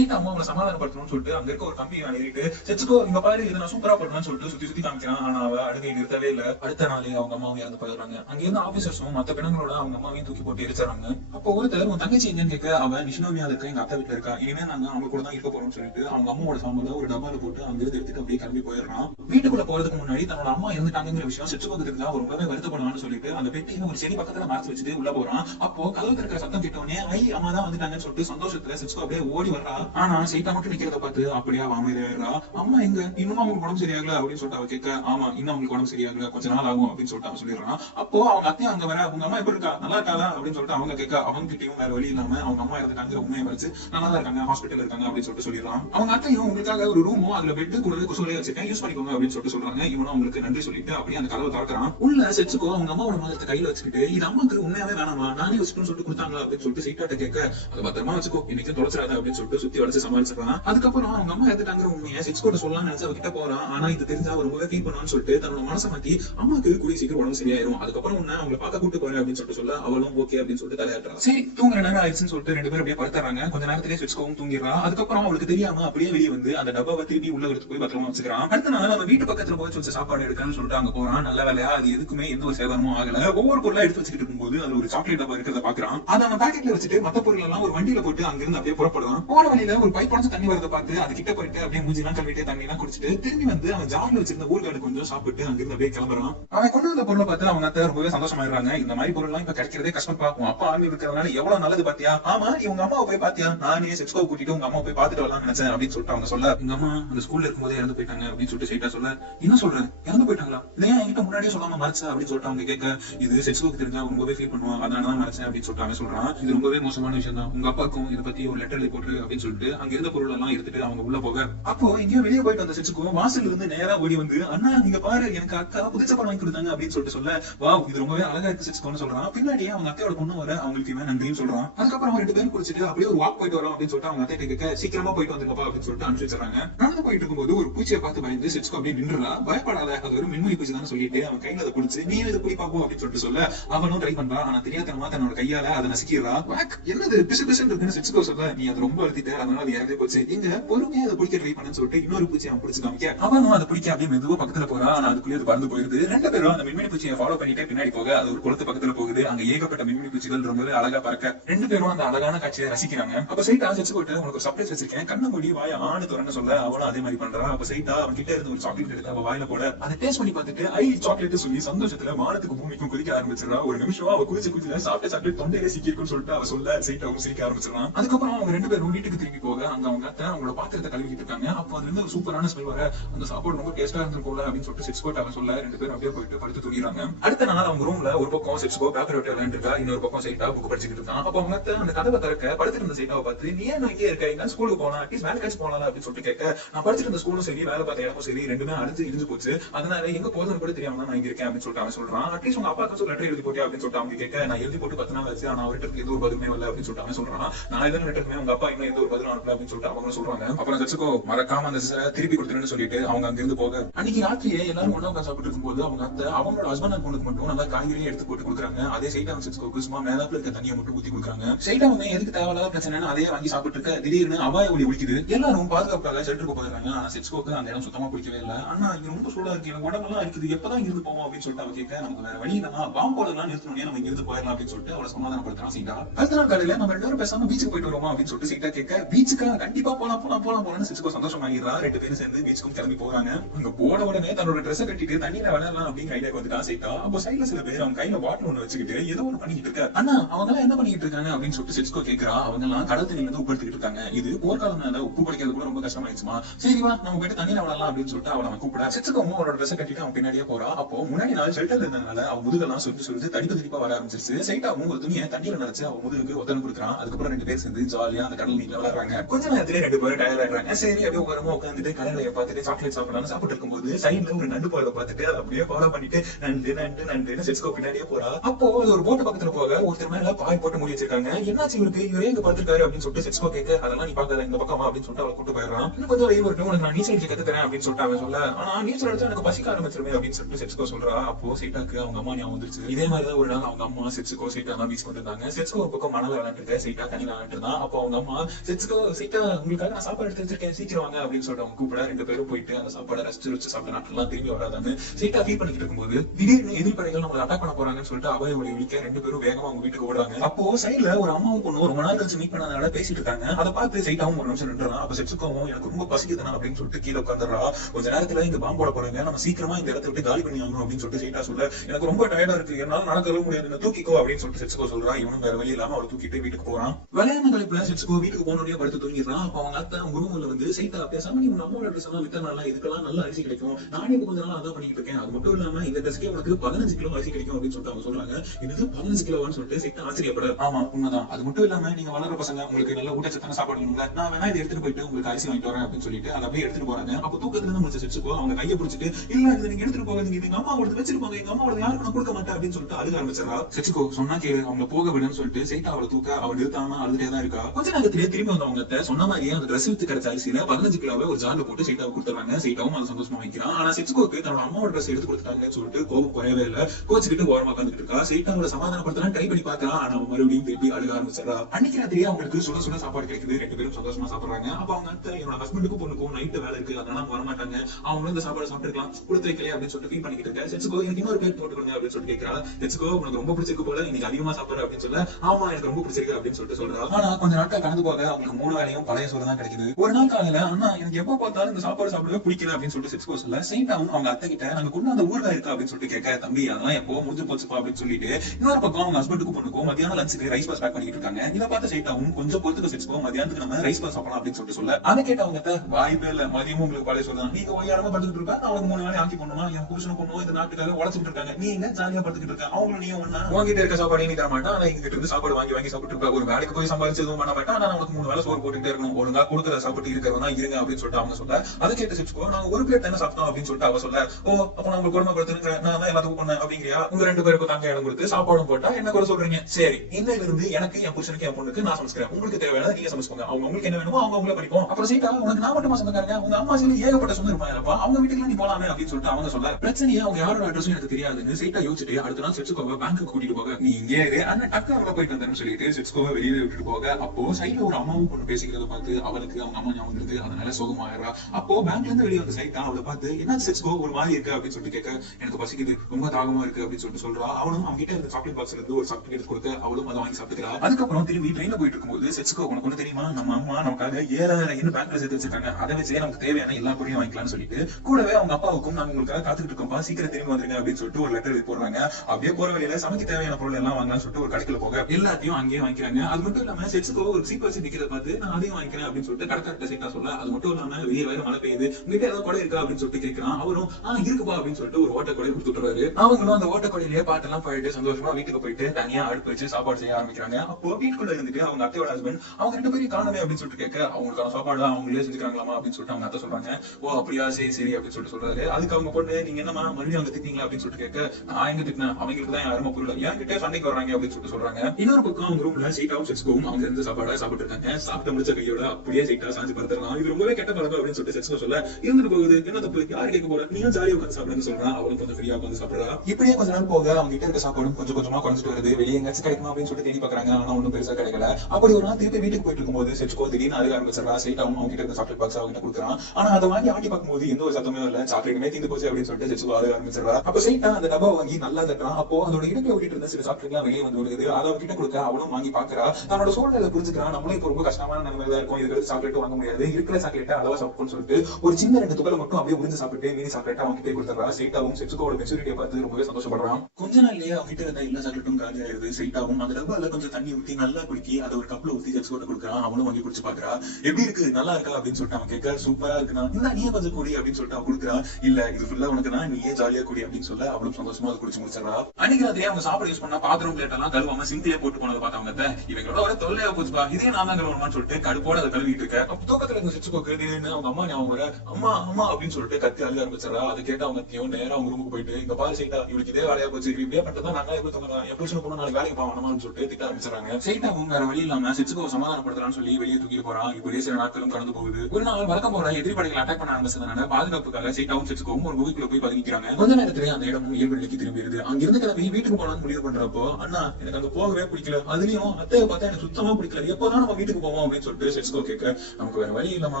அம்மா அவங்களை சமாதானப்படுத்தணும்னு சொல்லிட்டு அங்க இருக்க ஒரு கம்பி ஏறிட்டு செச்சுக்கோ இங்க பாரு இதை நான் சூப்பரா பண்ணுவேன்னு சொல்லிட்டு சுத்தி சுத்தி காமிக்கிறான். ஆனா அவ அழுகை நிறுத்தவே இல்ல. அடுத்த நாளே அவங்க அம்மாவும் இறந்து போயிடுறாங்க. அங்க இருந்த ஆபீசர்ஸும் மத்த பிணங்களோட அவங்க அம்மாவையும் தூக்கி போட்டு எரிச்சாங்க அப்போ ஒருத்தர் உன் தங்கச்சி எங்கன்னு கேட்க அவ நிஷ்ணோமியா இருக்க? எங்க அத்தை வீட்டுல இருக்கா? இனிமே நாங்க அவங்க கூட தான் இருக்க போறோம்னு சொல்லிட்டு அவங்க அம்மாவோட சாம்பல ஒரு டப்பால போட்டு அங்க இருந்து எடுத்துட்டு அப்படியே கிளம்பி போயிடுறான். வீட்டுக்குள்ள போறதுக்கு முன்னாடி தன்னோட அம்மா இறந்துட்டாங்கிற விஷயம் செச்சுக்கோ தெரிஞ்சா அவர் ரொம்பவே வருத்தப்படுவான்னு சொல்லிட்டு அந்த பெட்டியை ஒரு செடி பக்கத்துல மறைச்சு வச்சுட்டு உள்ள போறான். அப்போ கதவு திறக்கிற சத்தம் கேட்டவனே ஐ அம்மா தான் வந்துட்டாங்கன்னு சொல்லிட்டு சந்தோஷத்துல செச்சுக்கோ அப்படியே ஓடி வர்றா. ஆனா சீட்டா மட்டும் நிக்கிறத பார்த்து அப்படியே அவன் அமைதியாயிரா அம்மா எங்க? இன்னும் அவங்களுக்கு உடம்பு சரியாகல? அப்படின்னு சொல்லிட்டு அவ கேட்க ஆமா இன்னும் அவங்களுக்கு உடம்பு சரியாகல. கொஞ்ச நாள் ஆகும் அப்படின்னு சொல்லிட்டு அவன் சொல்லிடுறான். அப்போ அவங்க அத்தையும் அங்க வர உங்க அம்மா எப்படி இருக்கா? நல்லா இருக்காதா அப்படின்னு சொல்லிட்டு அவங்க கேட்க அவங்க கிட்டயும் வேற வழி இல்லாம அவங்க அம்மா இருந்துட்டாங்க உண்மையை வச்சு நல்லா தான் இருக்காங்க ஹாஸ்பிட்டல் இருக்காங்க அப்படின்னு சொல்லிட்டு சொல்லிடுறான். அவங்க அத்தையும் உங்களுக்காக ஒரு ரூமோ அதுல பெட்டு கூட குசோலே வச்சிருக்கேன் யூஸ் பண்ணிக்கோங்க அப்படின்னு சொல்லிட்டு சொல்றாங்க. இவனும் அவங்களுக்கு நன்றி சொல்லிட்டு அப்படியே அந்த கதவை திறக்கிறான். உள்ள செச்சுக்கோ அவங்க அம்மாவோட மதத்தை கையில வச்சுக்கிட்டு இது அம்மாக்கு உண்மையாவே வேணாமா? நானே வச்சுக்கணும்னு சொல்லிட்டு கொடுத்தாங்களா அப்படின்னு சொல்லிட்டு சீட்டாட்ட கேட்க அதை பத்திரமா வச்சுக்கோ இன்னைக்கு தொலைச்சிடாத அப்படின்னு சொல்லிட்டு சுத்தி வளர்ச்சி சமாளிச்சிருக்கான் அதுக்கப்புறம் அவங்க அம்மா எடுத்துட்டாங்க உண்மையை சிக்ஸ் கோட்ட சொல்லலாம் நினைச்சு அவகிட்ட போறான் ஆனா இது தெரிஞ்சா அவ ரொம்பவே ஃபீல் பண்ணான்னு சொல்லிட்டு தன்னோட மனசை மாத்தி அம்மாக்கு கூடிய சீக்கிரம் உடம்பு சரியாயிரும். அதுக்கப்புறம் உன்ன அவங்களை பார்க்க கூட்டு போறேன் அப்படின்னு சொல்லிட்டு சொல்ல அவளும் ஓகே அப்படின்னு சொல்லிட்டு தலையாட்டுறா. சரி தூங்குற நேரம் ஆயிடுச்சுன்னு சொல்லிட்டு ரெண்டு பேரும் அப்படியே படுத்துறாங்க. கொஞ்ச நேரத்திலே சுவிட்ச்கவும் தூங்கிடுறா. அதுக்கப்புறம் அவளுக்கு தெரியாம அப்படியே வெளியே வந்து அந்த டப்பாவை திருப்பி உள்ள எடுத்து போய் பத்திரமா வச்சுக்கிறான். அடுத்த நாள் அவன் வீட்டு பக்கத்துல போய் வச்ச சாப்பாடு எடுக்கணும்னு சொல்லிட்டு அங்க போறான். நல்ல வேலையா? அது எதுக்குமே எந்த ஒரு சேதமும் ஆகல. ஒவ்வொரு பொருளா எடுத்து வச்சுக்கிட்டு இருக்கும்போது அந்த ஒரு சாக்லேட் டப்பா இருக்கிறத பாக்குறான். அதை அவன் பாக்கெட்ல வச்சுட்டு மத்த பொருள் எல்லாம் ஒரு வண்டியில போட்டு அங்கிருந்து அப்படியே புறப்படுவான். போற வழியில ஒரு பைப் உடஞ்சு தண்ணி வரத பார்த்து அது கிட்ட போயிட்டு அப்படியே மூஞ்சி எல்லாம் கழுவிட்டு தண்ணி எல்லாம் குடிச்சிட்டு திரும்பி வந்து அவன் ஜார்ல வச்சிருந்த ஊர்காடு கொஞ்சம் சாப்பிட்டு அங்கிருந்து அப்படியே கிளம்புறான். அவன் கொண்டு வந்த பொருளை பார்த்து அவங்க அத்தை ரொம்பவே சந்தோஷமாயிடுறாங்க. இந்த மாதிரி பொருள் எல்லாம் இப்ப கிடைக்கிறதே கஷ்டம் பாக்கும் அப்பா ஆர்மி இருக்கிறதுனால எவ்வளவு நல்லது பாத்தியா? ஆமா இவங்க அம்மாவை போய் பாத்தியா? நானே செக்ஸ்கோ கூட்டிட்டு உங்க அம்மா போய் பாத்துட்டு வரலாம் நினைச்சேன் அப்படின்னு சொல்லிட்டு அவங்க சொல்ல எங்க அம்மா அந்த ஸ்கூல்ல இருக்கும்போதே இறந்து போயிட்டாங்க அப்படின்னு சொல்லிட்டு சைட்டா சொல்ல என்ன சொல்றேன் இறந்து போயிட்டாங்களா? இல்லையா? என்கிட்ட முன்னாடியே சொல்லாம மறைச்சா? அப்படின்னு சொல்லிட்டு அவங்க கேட்க இது செக்ஸ்கோக்கு தெரிஞ்சா ரொம்பவே ஃபீல் பண்ணுவான் அதனாலதான் மறைச்சேன் அப்படின்னு சொல்லிட்டு அவன் சொல்றான் இது ரொம்பவே மோசமான விஷயம் தான் உங்க அப்பாக்கும் இதை பத்தி ஒரு லெட்டர் எழுதி போட்டு அப்படின்னு சொல்லிட்டு அங்க இருந்த பொருள் எல்லாம் எடுத்துட்டு அவங்க உள்ள போக. அப்போ எங்கேயோ வெளியே போயிட்டு வந்த செச்சுக்கும் வாசல்ல இருந்து நேரா ஓடி வந்து அண்ணா நீங்க பாரு எனக்கு அக்கா புதுச்ச படம் வாங்கி கொடுத்தாங்க அப்படின்னு சொல்லிட்டு சொல்ல வா இது ரொம்பவே அழகா இருக்கு செச்சுக்கோன்னு சொல்றான். பின்னாடியே அவங்க அத்தையோட பொண்ணு வர அவங்களுக்கு இவன் நன்றியும் சொல்றான். அதுக்கப்புறம் அவங்க ரெண்டு பேரும் குடிச்சிட்டு அப்படியே ஒரு வாக் போயிட்டு வரோம் அப்படின்னு சொல்லிட்டு அவங்க அத்தை கேட்க சீக்கிரமா போயிட்டு வந்துருப்பா அப்படின்னு சொல்லிட்டு அனுப்பிச்சு வச்சிடறாங்க. நடந்து போயிட்டு இருக்கும்போது ஒரு பூச்சியை பார்த்து பயந்து செச்சுக்கோ அப்படியே நின்றுறா. பயப்படாத அது ஒரு மின்மொழி பூச்சி தான் சொல்லிட்டு அவன் கையில அதை குடிச்சு நீ இதை குடி பாப்போம் அப்படின்னு சொல்லிட்டு சொல்ல அவனும் ட்ரை பண்றான். ஆனா தெரியாதனமா தன்னோட கையால அதை நசுக்கிறா வாக் என்னது? பிசு பிசுன்னு இருக்குன்னு செச்சுக்கோ சொல்ல. நீ அதை ரொம்ப அழுத்திட்ட. அதனால அது இறந்தே போச்சு. இங்க பொறுமையா அதை பிடிக்க ட்ரை பண்ணு சொல்லிட்டு இன்னொரு பூச்சி அவன் பிடிச்சு காமிக்க. அவனும் அதை பிடிக்க அப்படியே மெதுவா பக்கத்துல போறா. ஆனா அதுக்குள்ளே அது பறந்து போயிருது. ரெண்டு பேரும் அந்த மின்மினி பூச்சியை ஃபாலோ பண்ணிட்டே பின்னாடி போக அது ஒரு குளத்து பக்கத்துல போகுது. அங்க ஏகப்பட்ட மின்மினி பூச்சிகள் ரொம்பவே அழகா பறக்க. ரெண்டு பேரும் அந்த அழகான காட்சியை ரசிக்கிறாங்க. அப்ப சைட்டா செச்சு போட்டு உனக்கு ஒரு சர்ப்ரைஸ் வச்சிருக்கேன். கண்ண மூடி வாய ஆணு திறன்னு சொல்ல. அவளும் அதே மாதிரி பண்றா. அப்ப சைட்டா அவன் கிட்ட இருந்து ஒரு சாக்லேட் எடுத்து அவ வாயில போட அதை டேஸ்ட் பண்ணி பார்த்துட்டு ஐ சாக்லேட் சொல்லி சந்தோஷத்துல வானத்துக்கு பூமிக்கும் குதிக்க ஆரம்பிச்சிடறா. ஒரு நிமிஷம் அவ குதிச்சு குதிச்சு சாப்பிட்ட சாக்லேட் தொண்டையில சிக்கிருக்குன்னு சொல்லிட்டு அவ சொல்ல சைட்டாவும் சிரிக்க ஆரம்பிச்சிடலாம் அதுக்கப்புறம் அவங்க ரெண்டு பேரும் வீட்டுக்கு திரும்பி போக அங்க அவங்க அத்தை அவங்களோட பாத்திரத்தை கழுவிட்டு இருக்காங்க. அப்போ அதுல இருந்து ஒரு சூப்பரான ஸ்மெல் வர அந்த சாப்பாடு ரொம்ப டேஸ்டா இருந்திருக்கும்ல அப்படின்னு சொல்லிட்டு செக்ஸ்போர்ட் அவன் சொல்ல ரெண்டு பேரும் அப்படியே போயிட்டு படுத்து தூங்கிடுறாங்க. அடுத்த நாள் அவங்க ரூம்ல ஒரு பக்கம் செக்ஸ்போ பேப்பர் வெட்டி விளையாண்டு இன்னொரு பக்கம் சைட்டா புக் படிச்சுட்டு இருக்கான். அப்போ அவங்க அத்தை அந்த கதவை திறக்க படுத்துட்டு இருந்த சைட்டாவை பார்த்து நீ ஏன் இங்கே இருக்க? எங்க ஸ்கூலுக்கு போனா அட்லீஸ்ட் வேலை காச்சு போலாம் அப்படின்னு சொல்லிட்டு கேட்க நான் படிச்சிருந்த இருந்த ஸ்கூலும் சரி வேலை பார்த்த இடமும் சரி ரெண்டுமே அடிச்சு இருந்து போச்சு. அதனால எங்க போதும் கூட தெரியாம நான் இங்க இருக்கேன் அப்படின்னு சொல்லிட்டு அவன் சொல்றான். அட்லீஸ்ட் உங்க அப்பா லெட்டர் எழுதி போட்டியா? அப்படின்னு சொல்லிட்டு அவங்க கேட்க நான் எழுதி போட்டு பத்து நாள் ஆச்சு ஆனா அவர்கிட்ட எந்த ஒரு பதிலுமே இல்லை அப்படின்னு சொல்லிட்டு அவன் சொல்றான். நான் எதுவும் லெட்டருமே உங்க அப்பா இன்னும் எந்த ஒரு பதிலும் அனுப்பல அப்படின்னு சொல்லிட்டு அவங்க சொல்றாங்க. அப்புறம் சச்சுக்கோ மறக்காம அந்த சிசரை திருப்பி கொடுத்துருன்னு சொல்லிட்டு அவங்க அங்க இருந்து போக. அன்னைக்கு ராத்திரியே எல்லாரும் ஒண்ணா உட்காந்து சாப்பிட்டு இருக்கும்போது அவங்க அத்தை அவங்களோட ஹஸ்பண்ட் அண்ட் பொண்ணுக்கு மட்டும் நல்லா காய்கறியும் எடுத்து போட்டு கொடுக்குறாங்க. அதே சைட்டா சச்சுக்கோக்கு சும்மா மேலாப்புல இருக்க தண்ணியை மட்டும் ஊத்தி கொடுக்குறாங்க. சைட்டா வந்து எதுக்கு தேவையில்லாத பிரச்சனை அதே வாங்கி சாப்பிட்டு இருக்க. திடீர்னு அபாய ஒளி ஒழிக்குது எல்லாரும் பாதுகாப்பாக ஷெல்டருக்கு போயிடுறாங்க ஆனா செட்ஸ்கோக்கு அந்த இடம் சுத்தமா பிடிக்கவே இல்லை. அண்ணா இங்க ரொம்ப சூடா இருக்கு. எனக்கு உடம்பெல்லாம் இருக்குது எப்பதான் இருந்து போவோம்? அப்படின்னு சொல்லிட்டு அவ கேட்க நமக்கு வேற வழி இல்லைனா பாம்போலாம் நிறுத்தணும் நம்ம இங்க இருந்து போயிடலாம் அப்படின்னு சொல்லிட்டு அவளை சமாதானப்படுத்துறான் சீட்டா அடுத்த நாள் காலையில நம்ம எல்லாரும் பேசாம பீச்சுக்கு போயிட்டு வருவோமா அப்படின்னு சொல்லிட்டு சீட்டா கேட்க பீச்சுக்கா கண்டிப்பா போலாம் போலாம் போலாம் போலாம்னு சிச்சுக்கோ சந்தோஷமாயிரா ரெண்டு பேரும் சேர்ந்து பீச்சுக்கும் கிளம்பி போறாங்க. அங்க போன உடனே தன்னோட ட்ரெஸ் கட்டிட்டு தண்ணியில விளையாடலாம் அப்படின்னு ஐடியா வந்துட்டா சீட்டா அப்போ சைடுல சில பேர் அவங்க கையில வாட்டர் ஒண்ணு வச்சுக்கிட்டு ஏதோ ஒண்ணு பண்ணிட்டு இருக்க அண்ணா அவங்க எல்லாம் என்ன பண்ணிட்டு இருக்காங்க? அப்படின்னு சொல்லிட்டு சிச்சுக்கோ கேக்குறா அவங்க எல்லாம் கடல் தண்ணியில இருந்து உப்பு எடுத்துக்கிட்டு இருக்காங்க. இது போர்க்காலம்னால உப்பு படிக்கிறது கூட ரொம்ப கஷ்டமாயிடுச்சுமா? சரி வா நம்ம போயிட்டு தண்ணியில விளையாடலாம் அப்படின்னு சொல்லிட்டு அவளை அவன் கூப்பிட சிச்சுக்கோவும் அவரோட ட்ரெஸ் கட்டிட்டு அவன் பின்னாடியே போறா. அப்போ முன்னாடி நாள் ஷெல்டர்ல இருந்தனால அவன் முதுகெல்லாம் சொல்லி சொல்லிட்டு தடிப்பு திருப்பா வர ஆரம்பிச்சிருச்சு. சைட்டாவும் அவங்க துணியை தண்ணியில நினைச்சு அவன் முதுகுக்கு ஒத்தனை கொடுக்குறான். அதுக்கப்புறம் ரெண்டு பேர் சேர்ந்து ஜாலியா அந்த கடல் நீட்ல விளையாடுறாங்க கொஞ்ச நேரத்துல ரெண்டு பேரும் டயர் ஆயிடுறாங்க. சரி அப்படியே உட்காரமா உட்காந்துட்டு கடலைய பார்த்துட்டு சாக்லேட் சாப்பிடலாம் சாப்பிட்டு இருக்கும்போது சைட்ல ஒரு நண்டு போறத பார்த்துட்டு அதை அப்படியே ஃபாலோ பண்ணிட்டு நண்டு நண்டு நண்டுன்னு செட்ஸ்கோ பின்னாடியே போறா. அப்போ ஒரு போட்டு பக்கத்துல போக ஒருத்தர் மேல பாய் போட்டு மூடி வச்சிருக்காங்க. என்னாச்சு இவருக்கு? இவரே இங்க பார்த்திருக்காரு அப்படின்னு சொல்லிட்டு செட்ஸ்கோ கேட்க அதெல்லாம் நீ பாக்காத இந்த பக்கமா அப்படின்னு சொல்லிட்டு அவளை கூட்டு போயிடுறான். இன்னும் கொஞ்சம் வெயில் வரட்டும் உனக்கு நான் நீச்சல் கத்து தரேன் அப்படின்னு சொல்லிட்டு அவன் சொல்ல ஆனா நீச்சல் அடிச்சா எனக்கு பசிக்க ஆரம்பிச்சிருமே அப்படின்னு சொல்லிட்டு செட்ஸ்கோ சொல்றா. அப்போ சீட்டாக்கு அவங்க அம்மா ஞாபகம் வந்துருச்சு. இதே மாதிரிதான் ஒரு நாள் அவங்க அம்மா செட்ஸ்கோ சீட்டா தான் பீச் வந்திருந்தாங்க ஒரு பக்கம் மணல விளையாண்டு சீட்டா தண்ணி விளையாண்டுருந்தான் அப்போ அவங்க அம்மா செட்ஸ்கோ சீட்டா உங்களுக்காக நான் சாப்பாடு எடுத்து வச்சிருக்கேன். சீக்கிரம் வாங்க அப்படின்னு சொல்லிட்டு அவங்க கூப்பிட ரெண்டு பேரும் போயிட்டு அந்த சாப்பாடை ரசிச்சு வச்சு சாப்பிட்ட நாட்டெல்லாம் திரும்பி வராதான்னு சீட்டா ஃபீல் பண்ணிட்டு இருக்கும்போது திடீர்னு எதிர்ப்படைகள் நம்மளை அட்டாக் பண்ண போறாங்கன்னு சொல்லிட்டு அபய ஒளி ரெண்டு பேரும் வேகமா அவங்க வீட்டுக்கு ஓடுறாங்க. அப்போ சைடுல ஒரு அம்மாவும் பொண்ணு ரொம்ப நாள் கழிச்சு மீட் பண்ணதுனால பேசிட்டு இருக்காங்க. அதை பார்த்து சைட்டாவும் ஒரு நிமிஷம் நின்றுறான் அப்ப செட்ஸ்கோவும் எனக்கு ரொம்ப பசிக்குதுனா அப்படின்னு சொல்லிட்டு கீழே உட்காந்துறா கொஞ்ச நேரத்துல இங்க பாம்போட போறாங்க. நம்ம சீக்கிரமா இந்த இடத்த விட்டு காலி பண்ணி ஆகணும் அப்படின்னு சொல்லிட்டு சைட்டா சொல்ல எனக்கு ரொம்ப டயர்டா இருக்கு. என்னால நடக்கவே முடியாது என்ன தூக்கிக்கோ அப்படின்னு சொல்லிட்டு செட்ஸ்கோ சொல்றா. இவனும் வேற வழி இல்லாம அவளை தூக்கிட்டு வீட்டுக்கு போறான். விளையாட கழிப்புல செட்ஸ்கோ வீட்டுக்கு போனோடய படுத்து தூங்கிடுறான். அப்ப அவங்க அத்தை அவங்க ரூம்ல வந்து சைட்டா பேசாம நீ உன் அம்மாவோட ட்ரெஸ் எல்லாம் வித்தா நல்லா இதுக்கெல்லாம் நல்ல அரிசி கிடைக்கும். நானே கொஞ்ச நாள் அதான் பண்ணிட்டு இருக்கேன். அது மட்டும் இல்லாம இந்த ட்ரெஸ்க்கே உனக்கு பதினஞ்சு கிலோ அரிசி கிடைக்கும் அப்படின்னு சொல்லிட்டு அவங்க சொல்றாங்க. இது பதினஞ்சு கிலோவான்னு சொல்லிட்டு சைட்டா ஆச்சரியப்பட. ஆமா உண்மைதான். அது மட்டும் இல்லாம நீங்க வளர்ற பசங்க உங்களுக்கு நல்ல ஊட்டச்சத்தான சாப்பாடு வேணும்ல. நான் வேணா இதை எடுத்துட்டு போயிட்டு உங்களுக்கு அரிசி வாங்கிட்டு வரேன் அப்படின்னு சொல்லிட்டு அதை அப்படியே எடுத்துட்டு போறாங்க. அப்ப தூக்கத்துல இருந்து முடிச்ச செட்ஸ்கோ அவங்க கையை பிடிச்சிட்டு இல்ல இதை நீங்க எடுத்துட்டு போகாதீங்க. நீங்க எங்க அம்மா கொடுத்து வச்சிருப்பாங்க. எங்க அம்மா யாருக்கு நான் கொடுக்க மாட்டேன். அப்படின்னு சொல்லிட்டு அழுக ஆரம்பிச்சிடறா. செட்ஸ்கோ சொன்னா கேளு அவங்க போக விடுன்னு சொல்லிட்டு சைட்டா அவளை தூக்க அவள் நிறுத்தாம அழுதுட்டே தான் இருக்கா. கொஞ்ச நேரத்திலேயே திரும்பி வந்து அவங்க சொன்ன மாதிரியே அந்த ட்ரெஸ் வித்து கிடைச்ச அரிசியில பதினஞ்சு கிலோவை ஒரு ஜார்ல போட்டு சைட்டாவை கொடுத்துறாங்க சைட்டாவும் அதை சந்தோஷமா வைக்கிறான். ஆனா செட்ஸ்கோக்கு தன்னோட அம்மாவோட ட்ரெஸ் எடுத்து கொடுத்துட்டாங்கன்னு சொல்லிட்டு கோபம் குறையவே இல்ல. கோச்சுக்கிட்டு ஓரமா உட்காந்துட்டு இருக்கா. சைட்டாவோட சமாதானப்படுத்தலாம் ட்ரை பண்ணி பாக்கலாம் ஆனா மறுபடியும் திருப்பி அழுக ஆரம்பிச்சிடா அன்னைக்கு ராத்திரியே அவங்களுக்கு சுட சுட சாப்பாடு கிடைக்குது. ரெண்டு பேரும் சந்தோஷமா சாப்பிடுறாங்க. அப்ப அவங்க அத்தை என்னோட ஹஸ்பண்டுக்கும் பொண்ணுக்கும் நைட்டு வேலை இருக்கு. அதனால அவங்க வரமாட்டாங்க. அவங்களும் இந்த சாப்பாடு சாப்பிட்டுருக்கலாம் கொடுத்து வைக்கலையே அப்படின்னு சொல்லிட்டு ஃபீல் பண்ணிக்கிட்டு இருக்கேன் செச்சுக்கோ எனக்கு இன்னொரு பேர் போட்டு அப்படின்னு சொல்லிட்டு கேட்கிறா செச்சுக்கோ உனக்கு ரொம்ப பிடிச்சிருக்கு போல இன்னைக்கு அதிகமா சாப்பிடுற அப்படின்னு சொல்ல ஆமா எனக்கு ரொம்ப பிடிச்சிருக்கு அப்படின்னு சொல்லிட்டு சொல்றாங்க ஆனா கொஞ்ச நாட்கள் கடந்து போக அவங்களுக்கு மூணு வேலையும் பழைய சோறு தான் கிடைக்குது. ஒரு நாள் காலையில அண்ணா எனக்கு எப்ப பார்த்தாலும் இந்த சாப்பாடு சாப்பிடவே பிடிக்கல அப்படின்னு சொல்லிட்டு செட்ஸ்கோ சொல்ல செயின்டாவும் அவங்க அத்தை கிட்ட நாங்க கொண்டு அந்த ஊர்ல இருக்கா? அப்படின்னு சொல்லிட்டு கேட்க தம்பி அதெல்லாம் எப்போ? முடிஞ்சு போச்சுப்பா அப்படின்னு சொல்லிட்டு இன்னொரு பக்கம் அவங்க ஹஸ்பண்டுக்கு பொண்ணுக்கும் மத்தியானம் லஞ்சுக்கு ரைஸ் பாஸ் பேக் பண்ணிட்டு இருக்காங்க. இதை பார்த்து சைட்டாவும் கொஞ்சம் பொறுத்துக்க செட்ஸ்கோ மத்தியானத்துக்கு நம்ம ரைஸ் பாஸ் சாப்பிடலாம் அப்படின்னு சொல்லிட்டு சொல்ல. அதை கேட்ட அவங்க அத்தை, வாய்ப்பே இல்ல மதியமும் உங்களுக்கு பழைய சொல்லலாம் நீங்க ஒய்யாரமா படுத்துட்டு இருக்கா அவங்க அவனுக்கு மூணு வேலை ஆக்கி பண்ணுமா என் புருஷனும் பொண்ணும் இந்த நாட்டுக்காக உழைச்சிட்டு இருக்காங்க. நீ எங்க ஜாலியா படுத்துக்கிட்டு இருக்க? அவங்களும் நீ ஒன்னா உங்ககிட்ட இருக்க சாப்பாடு நீ தர மாட்டான். ஆனா எங்க இருந்து சாப்பாடு வாங்கி வாங்கி சாப்பிட்டு இருப்ப ஒரு வேலைக்கு போய் சம்பாதிச்சு எதுவும் பண்ண மாட்டான். ஆனா உனக்கு மூணு வேலை சோறு போட்டுட்டே இருக்கணும். ஒழுங்கா கொடுக்குற சாப்பிட்டு இருக்கிறவங்க இருங்க அப்படின்னு சொல்லிட்டு அவங்க சொல்ல அதை கேட்டு சிப்ஸ்கோ நாங்க ஒரு பிளேட் தானே சாப்பிட்டோம் அப்படின்னு சொல்லிட்டு அவ சொல்ல ஓ அப்ப நான் உங்களுக்கு நான் தான் எல்லாத்துக்கும் பண்ணேன் அப்படிங்கிறியா? உங்க ரெண்டு பேருக்கும் தாங்க இடம் கொடுத்து சாப்பாடும் போட்டா என்ன கூட சொல்றீங்க? சரி இன்னையில இருந்து எனக்கு என் புருஷனுக்கு என் பொண்ணுக்கு நான் சமைச்சுக்கிறேன். உங்களுக்கு தேவையான நீங்க சமைச்சுக்கோங்க. அவங்க உங்களுக்கு என்ன வேணுமோ அவங்க அவங்கள படிப்போம். அப்புறம் சீட்டா உனக்கு நான் மட்டுமா சொந்தக்காரங்க? உங்க அம்மா சீல ஏகப்பட்ட சொந்தம் இருப்பாங்க. அவங்க வீட்டுக்கு நீ போலாமே அப்படின்னு சொல்லிட்டு அவங்க சொல்ல பிரச்சனையே அவங்க யாரோட அட்ரஸும் எனக்கு தெரியாதுன்னு சீட்டா யோசிச்சுட்டு அடுத்த நாள் செட்ஸ்கோவை பேங்க்கு கூட்டிட்டு போக. நீ இங்கே இரு. அந்த டக்கு அவளை போயிட்டு வந்தேன்னு சொல்லிட்டு செட்ஸ்கோவை வெளியே விட்டுட்டு போக. அப்போ சைட்ல ஒரு அம்மாவும் பொண்ணு பேசிக்கிறத பார்த்து அவளுக்கு அவங்க அம்மா ஞாபகம் வருது அதனால சோகமாயிரா அப்போ பேங்க்ல இருந்து வெளியே வந்த சைட்டா அவளை பார்த்து என்ன செக்ஸ்கோ ஒரு மாதிரி இருக்கு? அப்படின்னு சொல்லிட்டு கேட்க எனக்கு பசிக்குது. ரொம்ப தாகமா இருக்கு. அப்படின்னு சொல்லிட்டு சொல்றா. அவனும் அவங்க கிட்ட இருந்த சாக்லேட் பாக்ஸ்ல இருந்து ஒரு சாக்லேட் எடுத்து கொடுத்து அவளும் அதை வாங்கி சாப்பிட்டுக்கிறா. அதுக்கப்புறம் திரும்பி ட்ரெயின்ல போயிட்டு இருக்கும்போது செக்ஸ்கோ உனக்கு ஒண்ணு தெரியுமா? நம்ம அம்மா நமக்காக ஏழாயிரம் என்ன பேங்க்ல சேர்த்து வச்சிருக்காங்க. அதை வச்சே நமக்கு தேவையான எல்லா பொருளையும் வாங்கிக்கலாம்னு சொல்லிட்டு கூடவே அவங்க அப்பாவுக்கும் நாங்க உங்களுக்காக காத்துக்கிட்டு இருக்கோம்ப்பா. சீக்கிரம் திரும்பி வந்துருங்க. அப்படின்னு சொல்லிட்டு ஒரு லெட்டர் எழுதி போடுறாங்க. அப்படியே போற வழியில சமைக்க தேவையான பொருள் எல்லாம் வாங்கலாம் சொல்லிட்டு ஒரு கடைக்குள்ள போக எல்லாத்தையும் அங்கேயே வாங்கிக்கிறாங்க. அது மட்டும் இல்லாம செட்ஸ்கோ ஒரு சீப் வச்சு நிக்கிறத பார்த்து நான் அதையும் வாங்கிக்கிறேன் அப்படின்னு சொல்லிட்டு கடைக்கார்ட்ட சீட்டா சொல்ல அது மட்டும் இல்லாம வெளியே வேற மழை பெய்யுது உங்ககிட்ட ஏதாவது கொடை இருக்கா? அப்படின்னு சொல்லிட்டு கேட்கிறான் அவரும் ஆஹ் இருக்குப்பா அப்படின்னு சொல்லிட்டு ஒரு ஓட்ட கொடை கொடுத்துட்டுறாரு அவங்களும் அந்த ஓட்ட கொடையிலேயே பாட்டெல்லாம் போயிட்டு சந்தோஷமா வீட்டுக்கு போயிட்டு தனியா அடுப்பு வச்சு சாப்பாடு செய்ய ஆரம்பிக்கிறாங்க. அப்போ வீட்டுக்குள்ள இருந்துட்டு அவங்க அத்தையோட ஹஸ்பண்ட் அவங்க ரெண்டு பேரும் காணவே அப்படின்னு சொல்லிட்டு கேட்க அவங்களுக்கான சாப்பாடு அவங்களே செஞ்சுக்கிறாங்களாமா? அப்படின்னு சொல்லிட்டு அவங்க அத்தை சொல்றாங்க. ஓ அப்படியா? சரி சரி அப்படின்னு சொல்லிட்டு சொல்றாரு. அதுக்கு அவங்க பொண்ணு நீங்க என்னமா மறுபடியும் அவங்க திட்டீங்களா அப்படின்னு சொல்லிட்டு கேட்க நான் எங்க திட்டினேன்? அவங்களுக்கு தான் யாரும் புரியல. என்கிட்ட சண்டைக்கு வர்றாங்க அப்படின்னு சொல்லிட்டு சொல்றாங்க. இன்னொரு பக்கம் அவங்க ரூம்ல சீட்டாவும் செக்ஸ்கோவும் அவங்க இருந்து சாப்பாடா சாப்பிட்டு இருக்காங்க. சாப்பிட்டு முடிச்ச கையோட அப்படியே சீட்டா சாஞ்சு படுத்துறான் இது ரொம்பவே கெட்ட பழக்கம் அப்படின்னு சொல்லிட்டு செக்ஸ்கோ சொல்ல இருந்துட்டு போகுது. என்ன தப்பு? யாரு கேட்க போற? நீயும் ஜாலியா உட்காந்து சாப்பிடுன்னு சொல்றான் அவளும் கொஞ்சம் ஃப்ரீயா உட்காந்து சாப்பிடுறா. இப்படியே கொஞ்ச நாள் போக அவங்க கிட்ட இருக்க சாப்பாடும் கொஞ்சம் கொஞ்சமா குறைஞ்சிட்டு வருது. வெளியே எங்காச்சும் கிடைக்குமா அப்படின்னு சொல்லிட்டு தேடி பாக்குறாங்க. ஆனா ஒன்னும் பெருசா கிடைக்கல. அப்படி ஒரு நாள் திருப்பி வீட்டுக்கு போயிட்டு இருக்கும்போது செக்ஸ்கோ திடீர்னு அதுக்கு ஆரம்பிச்சிடறா. சைட்டாவும் அவங்க கிட்ட இருக்க சாக்லேட் பாக்ஸ் அவங்க கிட்ட கொடுக்குறான். ஆனா அதை வாங்கி ஆட்டி பார்க்கும்போது எந்த ஒரு சத்தமே இல்ல. சாக்லேட்டுமே தீந்து போச்சு அப்படின்னு சொல்லிட்டு செக்ஸ்கோ அழுக ஆரம்பிச்சிடறா. அப்ப சைட்டா அந்த டப்பா வாங்கி நல்லா தட்டுறான். அப்போ அதோட இடுப்புல விட்டுட்டு இருந்த சில சாக்லேட் வெளியே வந்து விடுது அதை அவகிட்ட கிட்ட கொடுக்க அவளும் வாங்கி பாக்குறா தன்னோட சூழ்நிலை புரிஞ்சுக்கிறான். நம்மளும் இப்ப ரொம்ப கஷ்டமான நிலைமையில தான் இருக்கும். இதுக்கு சாக்லேட் வாங்க முடியாது. இருக்கிற சாக்லேட்டை அளவா சாப்பிடுன்னு சொல்லிட்டு ஒரு சின்ன ரெண்டு துகளை மட்டும் அப்படியே உறிஞ்சு சாப்பிட்டு மீதி சாக்லேட் அவங்க கிட்டே கொடுத்துறா சைட்டாவும் செக்ஸுக்கோட மெச்சூரிட்டியை பார்த்து ரொம்பவே சந்தோஷப்படுறான். கொஞ்ச நாள்லயே அவங்க இருந்த எல்லா சாக்லேட்டும் காலி ஆயிருது சைட்டாவும் அந்த டப்பால கொஞ்சம் தண்ணி ஊத்தி நல்லா குடிக்கி அதை ஒரு கப்ல ஊத்தி செக்ஸுக்கோட கொடுக்குறான். அவனும் வாங்கி குடிச்சு பாக்குறா எப்படி இருக்கு? நல்லா இருக்கா? அப்படின்னு சொல்லிட்டு அவன் கேட்க சூப்பரா இருக்குண்ணா. இந்த நீயே கொஞ்சம் குடி அப்படின்னு சொல்லிட்டு அவன் கொடுக்குறா. இல்ல இது ஃபுல்லா உனக்கு நீயே ஜாலியா குடி அப்படின்னு சொல்ல அவளும் சந்தோஷமா அதை குடிச்சு முடிச்சிடறா. அன்னைக்கு அதே அவங்க சாப்பாடு யூஸ் பண்ணா பாத்ரூம் பிளேட் எல்லாம் கழுவாம சிங்கிலே போட்டு போனதை பார்த்தவங்க இவங்களோட ஒரு தொல்லையா போச்சுப்பா இதே நான் தான் கழுவணுமான்னு சொல்லிட்டு கடுப்போட அதை கழுவிட்டு இருக்க. அப்ப தூக்கத்துல இருந்து சிச்சு கோக்கு திடீர்னு அவங்க அம்மா ஞாபகம் வர அம்மா அம்மா அப்படின்னு சொல்லிட்டு கத்தி அழுக ஆரம்பிச்சாரா அதை கேட்டு அவங்க தியோ நேரம் அவங்க ரூமுக்கு போயிட்டு இங்க பாரு சைட்டா இவளுக்கு இதே வேலையா போச்சு. இப்படியே பட்டதான் நாங்க எப்படி தூங்குறோம் எப்படி சொல்லி போனா நாளைக்கு வேலைக்கு போவானு சொல்லிட்டு திட்ட ஆரம்பிச்சாங்க சைட்டாவும் வேற வழி இல்லாம சிச்சுக்கோ சமாதானப்படுத்தலாம்னு சொல்லி வெளியே தூக்கி போறான் இப்படியே சில நாட்களும் கடந்து போகுது. ஒரு நாள் வழக்கம் போல எதிரி படைகள் அட்டாக் பண்ண ஆரம்பிச்சதுனால பாதுகாப்புக்காக சைட்டாவும் சிச்சுக்கோவும் ஒரு குகைக்குள்ள போய் பதுங்கிக்கிறாங்க. கொஞ்ச நேரத்திலே அந்த இடமும் இயல்பு நிலைக்கு திரும்பிடுது. அங்க இருந்து கிளம்பி வீட்டுக்கு போலாம்னு முடிவு பண்றப்போ அண்ணா எனக்கு அங்க போகவே பிடிக்கல. அதுலயும் அத்தையை பார்த்தா எனக்கு சுத்தமா பிடிக்கல. எப்போதான் நம்ம வீட்டுக்கு போவோம் அப்படின்னு சொல்லிட்டு செட்ஸ்கோ கேட்க நமக்கு வேற வழி இல்லமா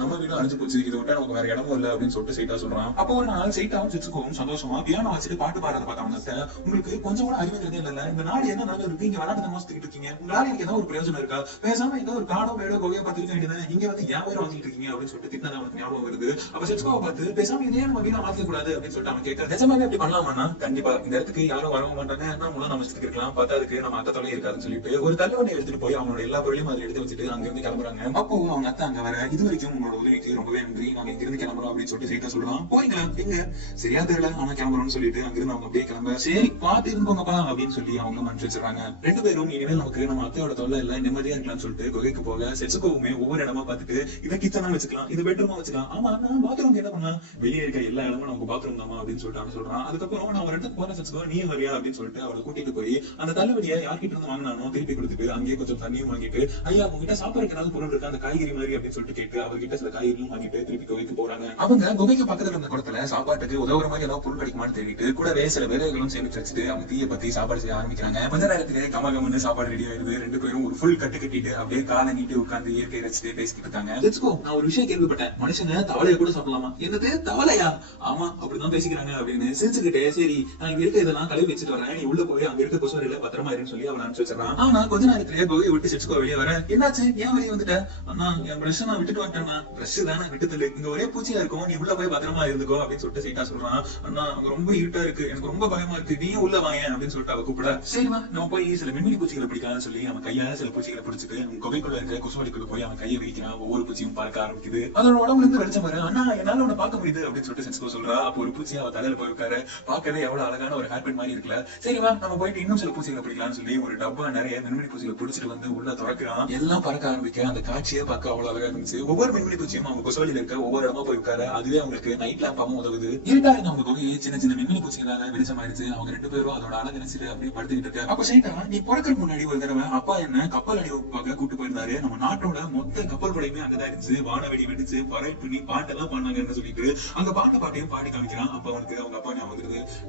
நம்ம வீடும் அழிஞ்சு போச்சு. இதை விட்டா நமக்கு வேற இடமும் இல்ல அப்படின்னு சொல்லிட்டு சைட்டா சொல்றான். அப்போ ஒரு நாள் சைட்டாவும் செட்ஸ்கோவும் சந்தோஷமா. பியானோ வச்சுட்டு பாட்டு பாடுறத பார்த்தாங்க அத்தை உங்களுக்கு கொஞ்சம் கூட அறிவுங்கிறதே இல்ல இந்த நாடு என்ன நடந்து இருக்கு? இங்க விளையாட்டு தமாசுக்கிட்டு இருக்கீங்க. உங்களால எனக்கு ஏதாவது ஒரு பிரயோஜனம் இருக்கா? பேசாம ஏதோ ஒரு காடோ மேடோ கோவையோ பாத்துக்க வேண்டியது இங்க வந்து ஏன் வேற வந்துட்டு இருக்கீங்க அப்படின்னு சொல்லிட்டு திட்டம் அவனுக்கு ஞாபகம் வருது. அப்ப செட்ஸ்கோவை பார்த்து பேசாம இதே நம்ம வீணா மாத்த கூடாது அப்படின்னு சொல்லிட்டு அவன் கேட்க நிஜமாவே அப்படி பண்ணலாமாண்ணா? கண்டிப்பா. இந்த இடத்துக்கு யாரும் வரவும் மாட்டாங்க. நம்மளும் நம்ம இஷ்டத்துக்கு பார்த்தா அதுக்கு நம்ம அத்தை தொலை இருக்காதுன்னு சொல்லிட்டு ஒரு தள்ளுவண்டி எடுத்துட்டு போய் அவனோட எல்லா பொருளையும் அதில் எடுத்து வச்சுட்டு அங்க இருந்து கிளம்புறாங்க. அப்போ அவங்க அத்தை அங்க வர இது வரைக்கும் உங்களோட உதவிக்கு ரொம்பவே நன்றி. நாங்க இங்க இருந்து கிளம்புறோம் அப்படின்னு சொல்லிட்டு சைட்டா சொல்றான் போறீங்களா? எங்க? சரியா தெரியல. ஆனா கிளம்புறோம்னு சொல்லிட்டு அங்க இருந்து அவங்க அப்படியே கிளம்ப. சரி பாத்து இருந்துக்கோங்கப்பா அப்படின்னு சொல்லி அவங்க மனசு வச்சிடறாங்க. ரெண்டு பேரும் இனிமேல் நமக்கு நம்ம அத்தையோட தொல்லை இல்ல நிம்மதியா இருக்கலாம்னு சொல்லிட்டு குகைக்கு போக செட்ஸுக்கோவுமே ஒவ்வொரு இடமா பாத்துட்டு இதை கிச்சனா வச்சுக்கலாம் இது பெட்ரூமா வச்சுக்கலாம். ஆமா நான் பாத்ரூம் என்ன பண்ணலாம் வெளியே இருக்க எல்லா இடமும் நமக்கு பாத்ரூம் தாமா அப்படின்னு சொல்லிட்டு அவன் சொல்றான். அதுக்கப்புறம் நான் ஒரு இடத்துக்கு போறேன் செட்ஸுக்கோ நீ வரியா அப்படின்னு சொல்லிட்டு அவளை கூட்டிட்டு போய் அந்த தள்ளுவடியை யார்கிட்ட இருந்து வாங்கினானோ திருப்பி கொடுத்துட்டு அங்கேயே கொஞ்சம் தண்ணியும் வாங்கிட்டு ஐயா உங்ககிட்ட சாப்பிடறதுக்கு ஏதாவது பொருள் இருக்கா? அந்த காய்கறி மாதிரி அப்படின்னு சொல்லிட்டு கேட்டு அவர்கிட்ட சில காய்கறியும் வாங்கிட்டு திருப்பி குகைக்கு போறாங்க. அவங்க குகைக்கு பக்கத்துல இருந்த குளத்துல சாப்பாட்டுக்கு உதவுற மாதிரி ஏதாவது பொருள் கிடைக்குமான்னு தேடிட்டு கூடவே சில விறகுகளும் சேமிச்சு வச்சுட்டு அவங்க தீய பத்தி சாப்பாடு செய்ய ஆரம்பிக்கிறாங்க. கொஞ்ச நேரத்துக்கு கமகமன்னு சாப்பாடு ரெடி ஆயிருது ரெண்டு பேரும் ஒரு ஃபுல் கட்டு கட்டிட்டு அப்படியே காலை நீட்டி உட்கார்ந்து இயற்கை ரசிச்சுட்டு பேசிக்கிட்டு இருக்காங்க. லெட்ஸ் கோ நான் ஒரு விஷயம் கேள்விப்பட்டேன். மனுஷங்க தவளைய கூட சாப்பிடலாமா? என்னது? தவளையா? ஆமா அப்படிதான் பேசிக்கிறாங்க அப்படின்னு சிரிச்சுக்கிட்டே சரி நான் இருக்க இதெல்லாம் கழுவி வச்சுட்டு வரேன். நீ உள்ள போய் அங்க இருக்க கொசுவரையில பத்திரமா இருன்னு சொல்லி அவன் அனுப்பிச்சு வச்சிடறான். ஆனா கொஞ்ச நேரத்திலேயே குகையை விட்டு செச்சுக்கோ வெளியே வர என்னாச்சு? ஏன் வெளியே வந்துட்ட? அண்ணா என் பிரஷ் நான் விட்டுட்டு வந்துட்டேன்னா பிரஷ் தானே விட்டுதல் இங்க ஒரே பூச்சியா இருக்கும். நீ உள்ள போய் பத்திரமா இருந்துக்கோ அப்படின்னு சொல்லிட்டு சீட்டா சொல்றான். அண்ணா அங்க ரொம்ப இருட்டா இருக்கு. எனக்கு ரொம்ப பயமா இருக்கு. நீயும் உள்ள வாங்க அப்படின்னு சொல்லிட்டு அவ கூப்பிட சரிவா நம்ம போய் சில மின்மினி பூச்சிகளை பிடிக்கலாம்னு சொல்லி அவன் கையால சில பூச்சிகளை பிடிச்சிட்டு அவன் குகைக்குள்ள இருக்க கொசுவடிக்குள்ள போய் அவன் கையை வைக்கிறான். ஒவ்வொரு பூச்சியும் பார்க்க ஆரம்பிக்குது. அதோட உடம்புல இருந்து வெளிச்சம் வர அண்ணா என்னால உன்னை பார்க்க முடியுது அப்படின்னு சொல்லிட்டு சென்ஸ்கோ சொல்றா. அப்போ ஒரு பூச்சி அவ தலையில போய் உட்காரு. பாக்கவே எவ்வளவு அழகான ஒரு ஹேர்பின் மாதிரி இருக்குல்ல. சரிவா நம்ம போயிட்டு இன்னும் சில பூச்சிகளை பிடிக்கலாம்னு சொல்லி ஒரு டப்பா நிறைய மின்மினி பூச்சிகளை பிடிச்சிட்டு வந்து உள்ள திறக்கிறான். எல்லாம் பறக்க ஆரம்பிக்க அந்த காட்சியே பார்க்க அவ்வளவு அழகா இருந்துச்சு. ஒவ்வொரு மின்மினி பூச்சியும் அவங்க கொசுவலில இருக்க ஒவ்வொரு இடமா போய் உட்கார அதுவே அவங்களுக்கு நைட் லேம்பாவும் உதவுது. இருட்டா இருந்த அவங்க குகையை சின்ன சின்ன மின்மினி பூச்சிகளால வெளிச்சமாயிருச்சு அவங்க ரெண்டு பேரும் அதோட அழகு நினைச்சிட்டு அப்படியே படுத்துக்கிட்டு இருக்க. அப்ப சைட்டா நீ பிறக்கிறதுக்கு முன்னாடி ஒரு தடவை அப்பா என்ன கப்பல் அடி பார்க்க கூட்டு போயிருந்தாரு. நம்ம நாட்டோட மொத்த கப்பல் படையுமே அங்கதான் இருந்துச்சு. வானவெடி வெடிச்சு பறவை பண்ணி பாட்டெல்லாம் பண்ணாங்கன்னு சொல்லிட்டு அங்க பாட்டு பாட்டையும் பாடி காமிக்கிறான். அப்ப அவனுக்கு அவங்க அப்பா ஞாபகம்